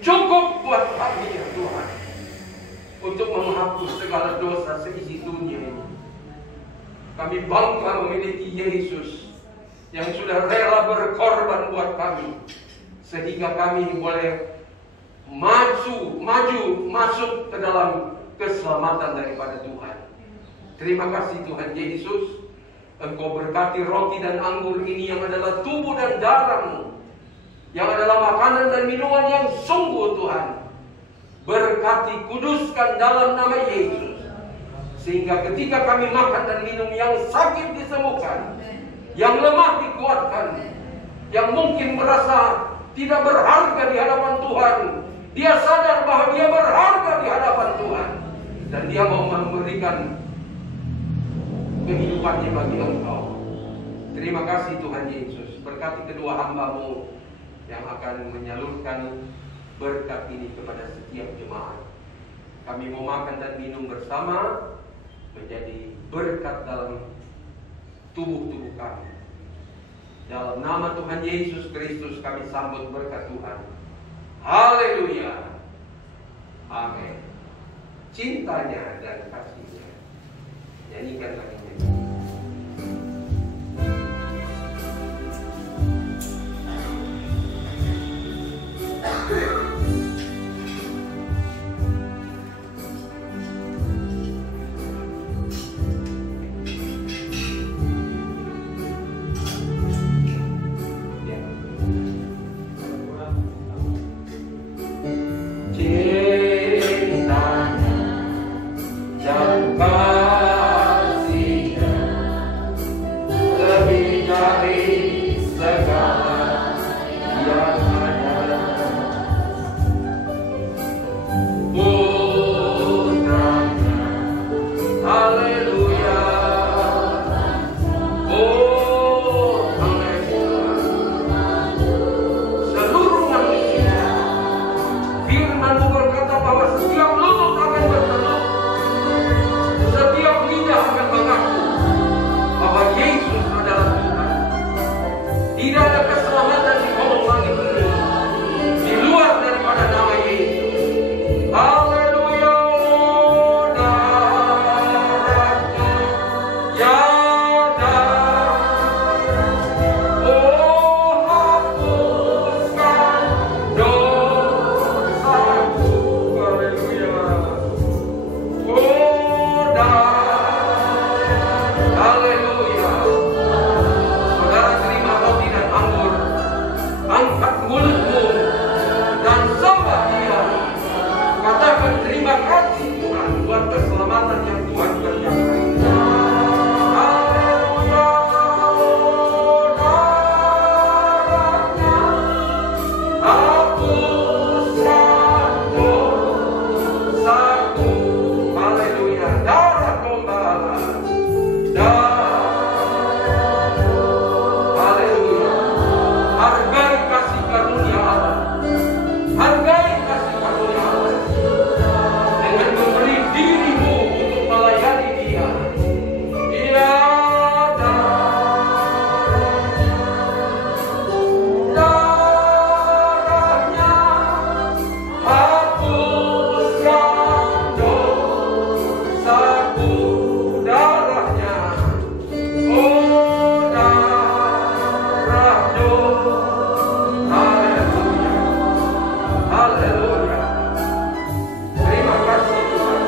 cukup buat kami ya Tuhan, untuk menghapus segala dosa seisi dunia ini. Kami bangga memiliki Yesus yang sudah rela berkorban buat kami, sehingga kami boleh maju masuk ke dalam keselamatan daripada Tuhan. Terima kasih Tuhan Yesus. Engkau berkati roti dan anggur ini yang adalah tubuh dan darah-Mu, yang adalah makanan dan minuman yang sungguh Tuhan. Berkati, kuduskan dalam nama Yesus, sehingga ketika kami makan dan minum, yang sakit disembuhkan, yang lemah dikuatkan, yang mungkin merasa tidak berharga di hadapan Tuhan, dia sadar bahwa dia berharga di hadapan Tuhan, dan dia mau memberikan kehidupannya bagi Engkau. Terima kasih Tuhan Yesus. Berkati kedua hamba-Mu yang akan menyalurkan berkat ini kepada setiap jemaat. Kami mau makan dan minum bersama, menjadi berkat dalam tubuh-tubuh kami. Dalam nama Tuhan Yesus Kristus kami sambut berkat Tuhan. Haleluya. Amin. Cintanya dan kasihnya. Nyanyikan lagi. Tidak ada keselamatan di kolong langit ini di luar daripada nama Yesus. Haleluya. Darahnya ya terima kasih Tuhan buat keselamatan yang Tuhan kerjakan. Haleluya. Darahnya hapuskan dosaku. Haleluya. Darah gembala. Haleluya. Hargai kasih karunia Allah. Hargai kasih karunia Allah. Dengan memberi dirimu untuk melayani Dia. Dia darahnya hapuskan dosaku. Darahnya, oh darah dosa. Haleluya. Haleluya. Terima kasih Tuhan.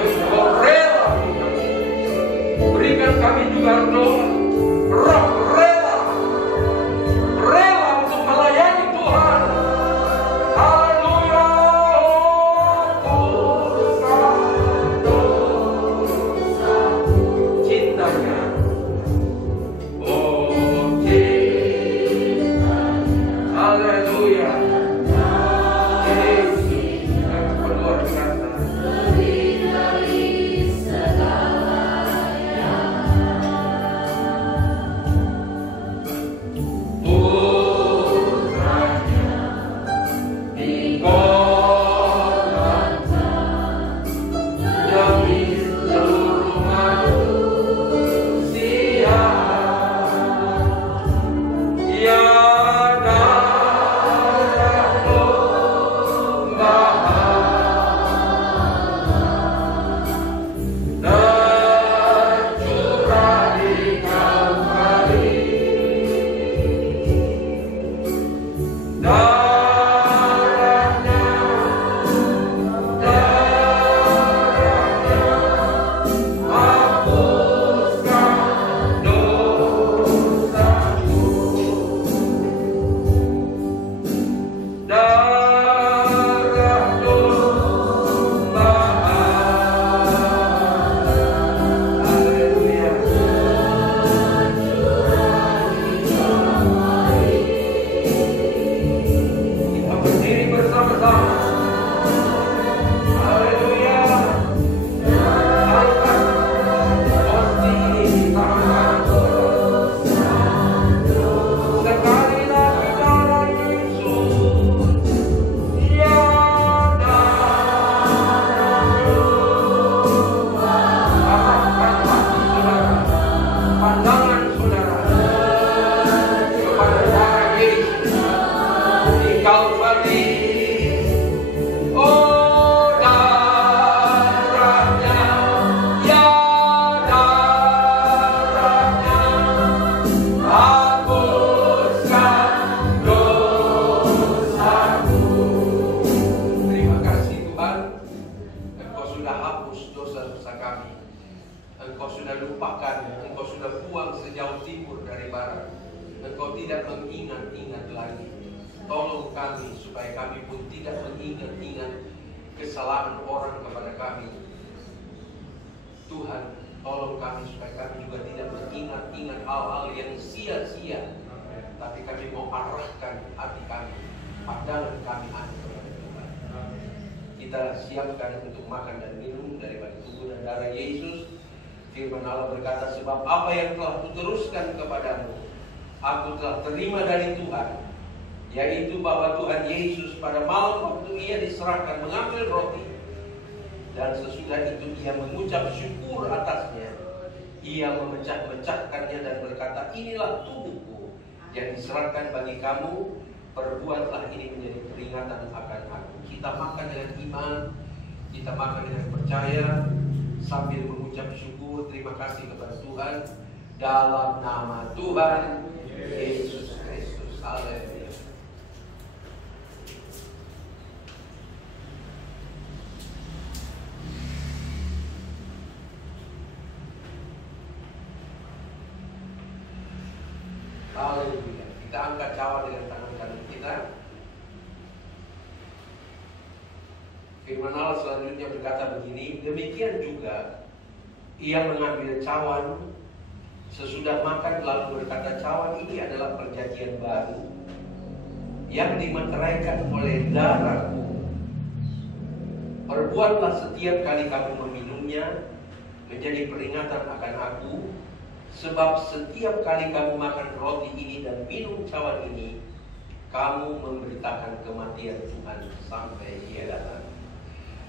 Engkau rela berikan kami juga roh rela untuk melayani Tuhan. Haleluya. Hapuskan dosa. Cintanya, oh cinta. Haleluya. Luar biasa. Engkau tidak mengingat-ingat lagi. Tolong kami supaya kami pun tidak mengingat-ingat kesalahan orang kepada kami. Tuhan, tolong kami supaya kami juga tidak mengingat-ingat hal-hal yang sia-sia. Tapi kami mau arahkan hati kami, pandangan kami kepada Tuhan. Kita siapkan untuk makan dan minum daripada tubuh dan darah Yesus. Firman Allah berkata, sebab apa yang telah kuteruskan kepadamu, aku telah terima dari Tuhan, yaitu bahwa Tuhan Yesus pada malam waktu Ia diserahkan mengambil roti, dan sesudah itu Ia mengucap syukur atasnya, Ia memecah-mecahkannya dan berkata, inilah tubuhku yang diserahkan bagi kamu, perbuatlah ini menjadi peringatan akan aku. Kita makan dengan iman, kita makan dengan percaya, sambil mengucap syukur, terima kasih kepada Tuhan, dalam nama Tuhan Yesus Kristus. Haleluya. Haleluya. Kita angkat cawan dengan tangan kanan kita. Firman Allah selanjutnya berkata begini, demikian juga ia mengambil cawan sesudah makan lalu berkata, cawan ini adalah perjanjian baru yang dimeteraikan oleh darahku. Perbuatlah setiap kali kamu meminumnya menjadi peringatan akan aku. Sebab setiap kali kamu makan roti ini dan minum cawan ini, kamu memberitakan kematian Tuhan sampai Ia datang.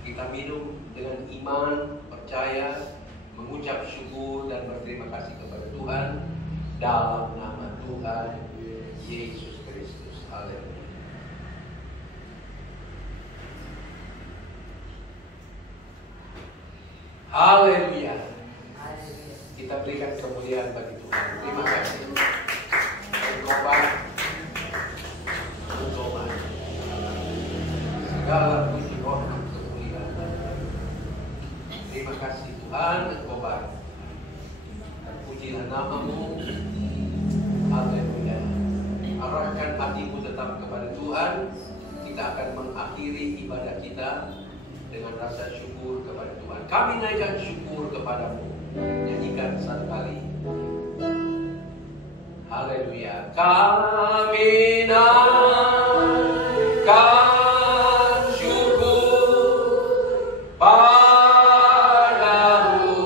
Kita minum dengan iman, percaya, mengucap syukur dan berterima kasih kepada Tuhan dalam nama Tuhan Yesus Kristus. Haleluya. Haleluya. Kita berikan kemuliaan bagi Tuhan. Terima kasih. Engkau segala puji hormat kemuliaan. Terima kasih Tuhan, Engkau baik. Dan pujilah nama-Mu. Haleluya. Arahkan hatimu tetap kepada Tuhan. Kita akan mengakhiri ibadah kita dengan rasa syukur kepada Tuhan. Kami naikkan syukur kepadamu. Nyanyikan satu kali. Haleluya. Kami naikkan syukur padamu. Kami naikkan syukur.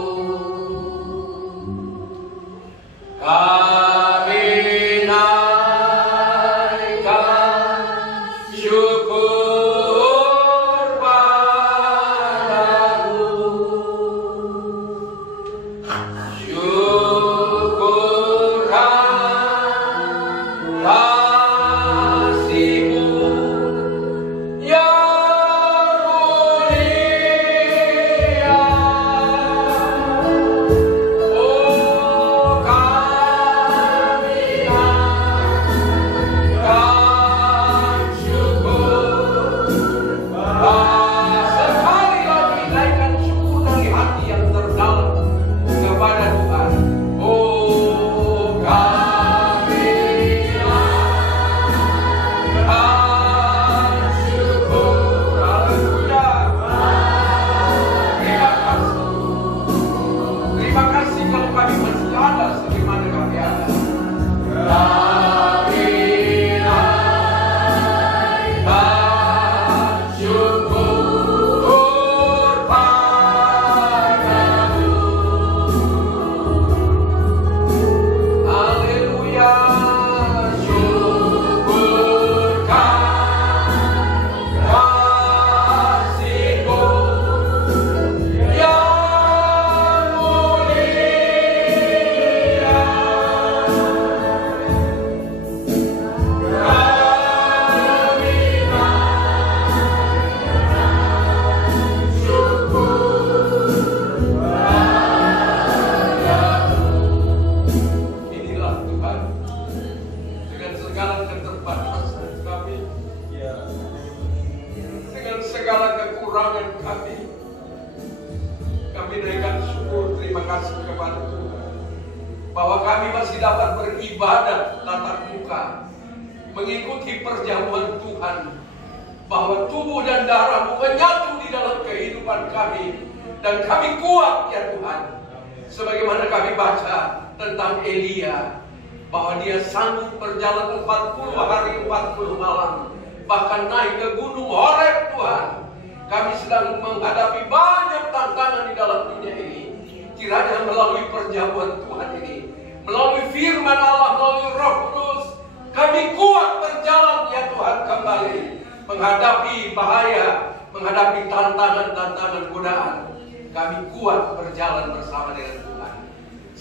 Menghadapi bahaya, menghadapi tantangan-tantangan godaan, kami kuat berjalan bersama dengan Tuhan.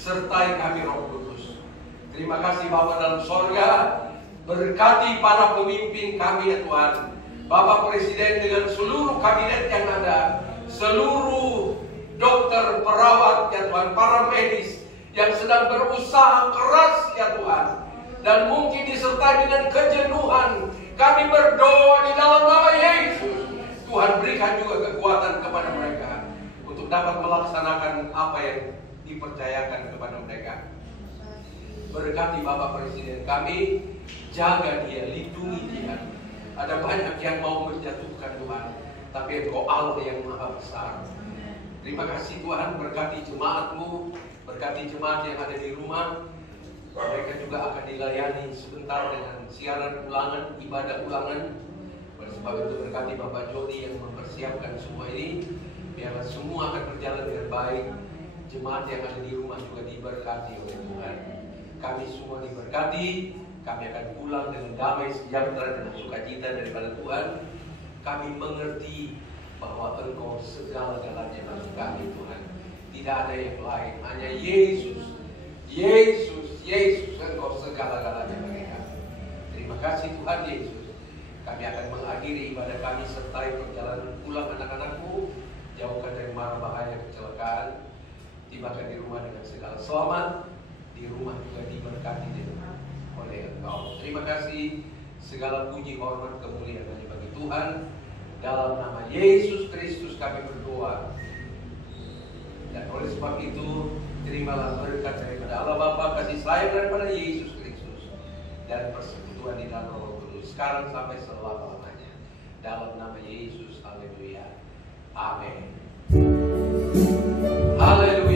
sertai kami Roh Kudus. Terima kasih Bapa dalam sorga, berkati para pemimpin kami ya Tuhan. Bapak Presiden dengan seluruh kabinet yang ada, seluruh dokter, perawat ya Tuhan, para medis yang sedang berusaha keras ya Tuhan, dan mungkin disertai dengan kejenuhan. Kami berdoa di dalam nama Yesus, Tuhan berikan juga kekuatan kepada mereka untuk dapat melaksanakan apa yang dipercayakan kepada mereka. Berkati Bapak Presiden kami, jaga dia, lindungi dia. Ada banyak yang mau menjatuhkan Tuhan, tapi Engkau Allah yang Maha Besar. Terima kasih Tuhan, berkati jemaat-Mu, berkati jemaat yang ada di rumah. Mereka juga akan dilayani sebentar dengan siaran ulangan, ibadah ulangan. Oleh sebab itu berkati Bapak Jody yang mempersiapkan semua ini. Biarlah semua akan berjalan dengan baik. Jemaat yang ada di rumah juga diberkati oleh Tuhan. Kami semua diberkati. Kami akan pulang dengan damai sejahtera dan sukacita daripada Tuhan. Kami mengerti bahwa Engkau segala-galanya bagi kami Tuhan. Tidak ada yang lain, hanya Yesus. Yesus, Yesus, Engkau segala-galanya bagi kami. Terima kasih Tuhan Yesus. Kami akan mengakhiri ibadah kami sertai perjalanan pulang anak-anak-Mu. Jauhkan dari mara bahaya kecelakaan. Tibakan di rumah dengan segala selamat. Di rumah juga diberkati oleh Engkau. Terima kasih. Segala puji, hormat, kemuliaan hanya bagi Tuhan. Dalam nama Yesus Kristus kami berdoa. Dan oleh sebab itu, terimalah berkat daripada Allah Bapa, kasih sayang daripada Yesus Kristus, dan persekutuan di dalam Roh Kudus sekarang sampai selama-lamanya. Dalam nama Yesus, haleluya. Amin. Haleluya.